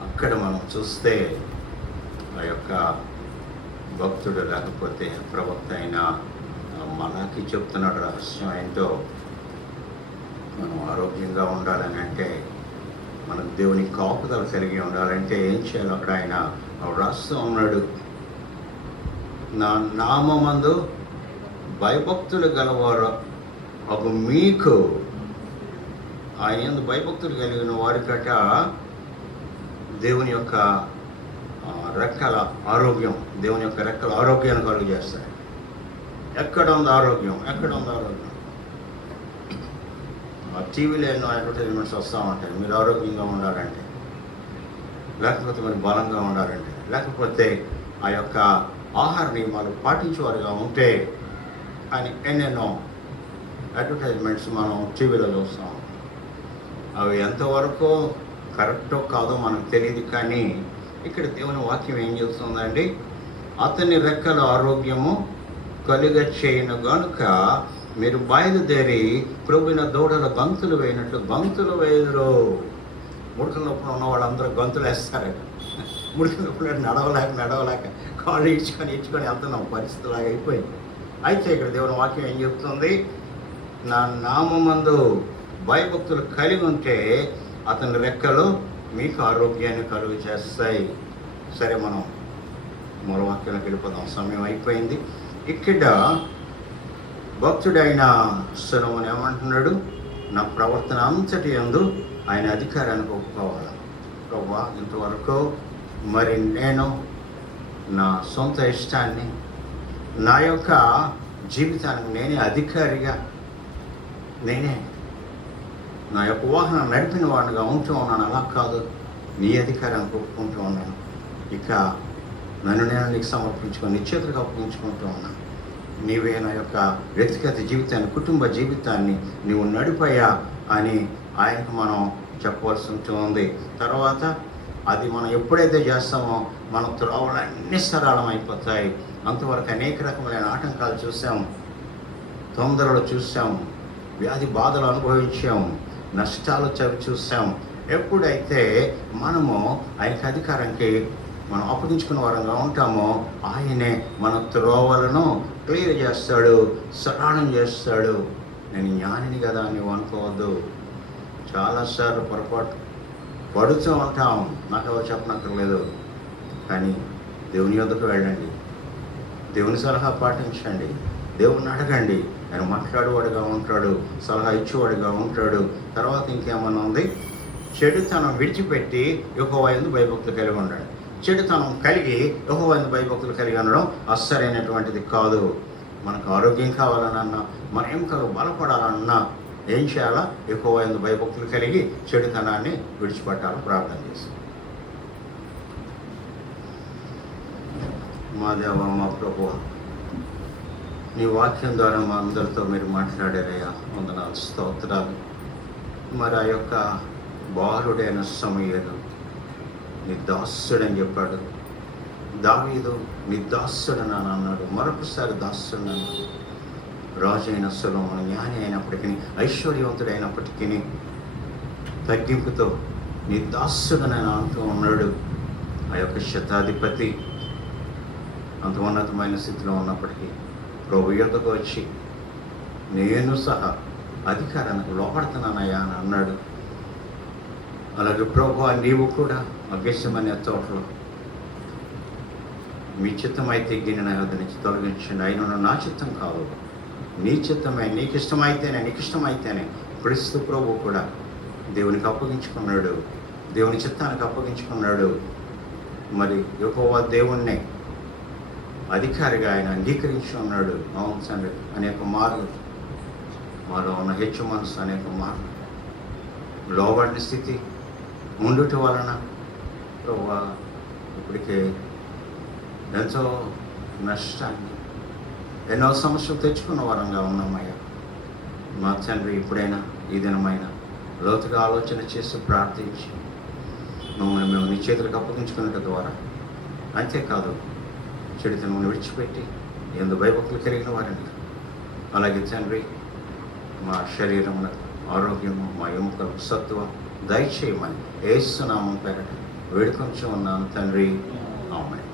అక్కడ మనం చూస్తే ఆ యొక్క భక్తుడు లేకపోతే ప్రవక్త అయిన మలాకి చెప్తున్నాడు రహస్యం ఏంటో. మనం ఆరోగ్యంగా ఉండాలని అంటే, మనకు దేవుని కాపుదల కలిగి ఉండాలంటే ఏం చేయాలి? అక్కడ ఆయన రాస్తూ ఉన్నాడు, నా నామమందు భయభక్తులు గలవారు అప్పుడు మీకు, ఆయన యందు భయభక్తులు కలిగిన వారికట దేవుని యొక్క రెక్కల ఆరోగ్యం, దేవుని యొక్క రెక్కల ఆరోగ్యాన్ని కలుగు చేస్తాయి. ఎక్కడ ఉంది ఆరోగ్యం? ఎక్కడ ఉంది ఆరోగ్యం? టీవీలో ఎన్నో అడ్వర్టైజ్మెంట్స్ వస్తూ ఉంటాయి. మీరు ఆరోగ్యంగా ఉండాలంటే, లేకపోతే మీరు బలంగా ఉండాలంటే, లేకపోతే ఆ యొక్క ఆహార నియమాలు పాటించేవారుగా ఉంటే అని ఎన్నెన్నో అడ్వర్టైజ్మెంట్స్ మనం టీవీలో చూస్తాం. అవి ఎంతవరకు కరెక్టో కాదో మనకు తెలియదు. కానీ ఇక్కడ దేవుని వాక్యం ఏం చెప్తుందండి? అతని రెక్కల ఆరోగ్యము కలుగ చేయను గనుక మీరు బయలుదేరి ప్రభువైన దూడల గంతులు వేయినట్లు గంతులు వేయుదురు. ముడకల నొప్పులు ఉన్న వాళ్ళందరూ గంతులు వేస్తారు. ముడకల నొప్పులు నడవలేక కాళ్ళు ఇచ్చుకొని వెళ్తున్నాం. పరిస్థితిలాగా అయిపోయింది. అయితే ఇక్కడ దేవుని వాక్యం ఏం చెప్తుంది? నా నామమందు భయభక్తులు కలిగి ఉంటే అతని రెక్కలు మీకు ఆరోగ్యాన్ని కలుగు చేస్తాయి. సరే, మనం మరో వాక్యానికి వెళ్ళిపోదాం, సమయం అయిపోయింది. ఇక్కడ భక్తుడైన సొలొమోను ఏమంటున్నాడు? నా ప్రవర్తన అంతటి యందు ఆయన అధికారానికి ఒప్పుకోవాలి. ప్రభువా, ఇంతవరకు మరి నేను నా సొంత ఇష్టాన్ని, నా యొక్క జీవితానికి నేనే అధికారిగా, నేనే నా యొక్క వాహనం నడిపిన వాడిగా ఉంటూ ఉన్నాను. అలా కాదు, నీ అధికారాన్ని ఒప్పుకుంటూ ఉన్నాను. ఇక నన్ను నేను నీకు సమర్పించుకొని నిశ్చేతగా ఒప్పించుకుంటూ ఉన్నాను. నీవే నా యొక్క వ్యక్తిగత జీవితాన్ని, కుటుంబ జీవితాన్ని నీవు నడిపయ్యా అని ఆయనకు మనం చెప్పవలసి ఉంటుంది. తర్వాత అది మనం ఎప్పుడైతే చేస్తామో మన త్రోవలన్నీ సరళమైపోతాయి. అంతవరకు అనేక రకమైన ఆటంకాలు చూసాం, తొందరలు చూసాం, వ్యాధి బాధలు అనుభవించాం, నష్టాలు చూసాం. ఎప్పుడైతే మనము ఆయనకి అధికారానికి మనం అప్పగించుకున్న వారంగా ఉంటామో ఆయనే మన త్రోవలను క్లియర్ చేస్తాడు, సరళం చేస్తాడు. నేను జ్ఞానిని కదా అని అనుకోవద్దు. చాలాసార్లు పొరపాటు పడుతూ ఉంటాం, నాకు ఎవరు చెప్పనక్కర్లేదు. కానీ దేవుని యొద్దకు వెళ్ళండి, దేవుని సలహా పాటించండి, దేవుని అడగండి. ఆయన మాట్లాడేవాడుగా ఉంటాడు, సలహా ఇచ్చేవాడుగా ఉంటాడు. తర్వాత ఇంకేమన్నా ఉంది? చెడుతనం విడిచిపెట్టి యెహోవా యందు భయభక్తులు కలిగి ఉండండి. చెడుతనం కలిగి యెహోవా యందు భయభక్తులు కలిగి ఉండడం అస్సరైనటువంటిది కాదు. మనకు ఆరోగ్యం కావాలనన్నా, మన ఎముకలు బలపడాలన్నా ఏం చేయాలా? యెహోవా యందు భయభక్తులు కలిగి చెడుతనాన్ని విడిచిపెట్టాలని ప్రార్థన చేస్తాం. మా దేవ, మా ప్రభువా, నీ వాక్యం ద్వారా మా అందరితో మీరు మాట్లాడారయ్యా, వందనాలు, స్తోత్రాలు. మరి ఆ యొక్క బాలుడైన సమూయేలు నీ దాసుడని చెప్పాడు. దావీదు నీ దాసుడని అన్నాడు. మరొకసారి దాసుడని. రాజు అయిన సొలొమోను జ్ఞాని అయినప్పటికీ, ఐశ్వర్యవంతుడైనప్పటికీ తగ్గింపుతో నీ దాసుడని అంటూ ఉన్నాడు. ఆ యొక్క శతాధిపతి అంత ఉన్నతమైన స్థితిలో ఉన్నప్పటికీ ప్రభు యొద్దకు వచ్చి నేను సహా అధికారానికి లోపడుతున్నానయ్యా అని అన్నాడు. అలాగే ప్రభు నీవు కూడా అగస్యమనే తోటలో మీ చిత్తమైతే గిన్నె నా యొద్ద నుంచి తొలగించండి, అయినా నా చిత్తం కాదు నీ చిత్తమే, నీకు ఇష్టమైతేనే క్రీస్తు ప్రభు కూడా దేవునికి అప్పగించుకున్నాడు, దేవుని చిత్తానికి అప్పగించుకున్నాడు. మరి యెహోవా దేవుణ్ణి అధికారిగా ఆయన అంగీకరించి ఉన్నాడు. అవును తండ్రి, అనేక మార్లు మాలో ఉన్న హెచ్చు మనసు, అనేక మార్లు లోబడిన స్థితి ఉండుట వలన ప్రభువా ఇప్పటికే ఎంతో నష్టాన్ని, ఎన్నో సమస్యలు తెచ్చుకున్న వరంగా ఉన్నామయ్యా. మా తండ్రి, ఇప్పుడైనా ఈ దినమైనా లోతుగా ఆలోచన చేసి ప్రార్థించి మమ్మల్ని మేము నీ చేతులకు అప్పగించుకునేట ద్వారా, అంతేకాదు చెడుతనమును విడిచిపెట్టి ఎందు భయభక్తులు కలిగిన వారిని, అలాగే తండ్రి మా శరీరమున ఆరోగ్యము, మా ఎముకలకు సత్వం దయచేయమని యేసు నామం పేరట వేడుకొంచు ఉన్నాను తండ్రి. ఆమేన్.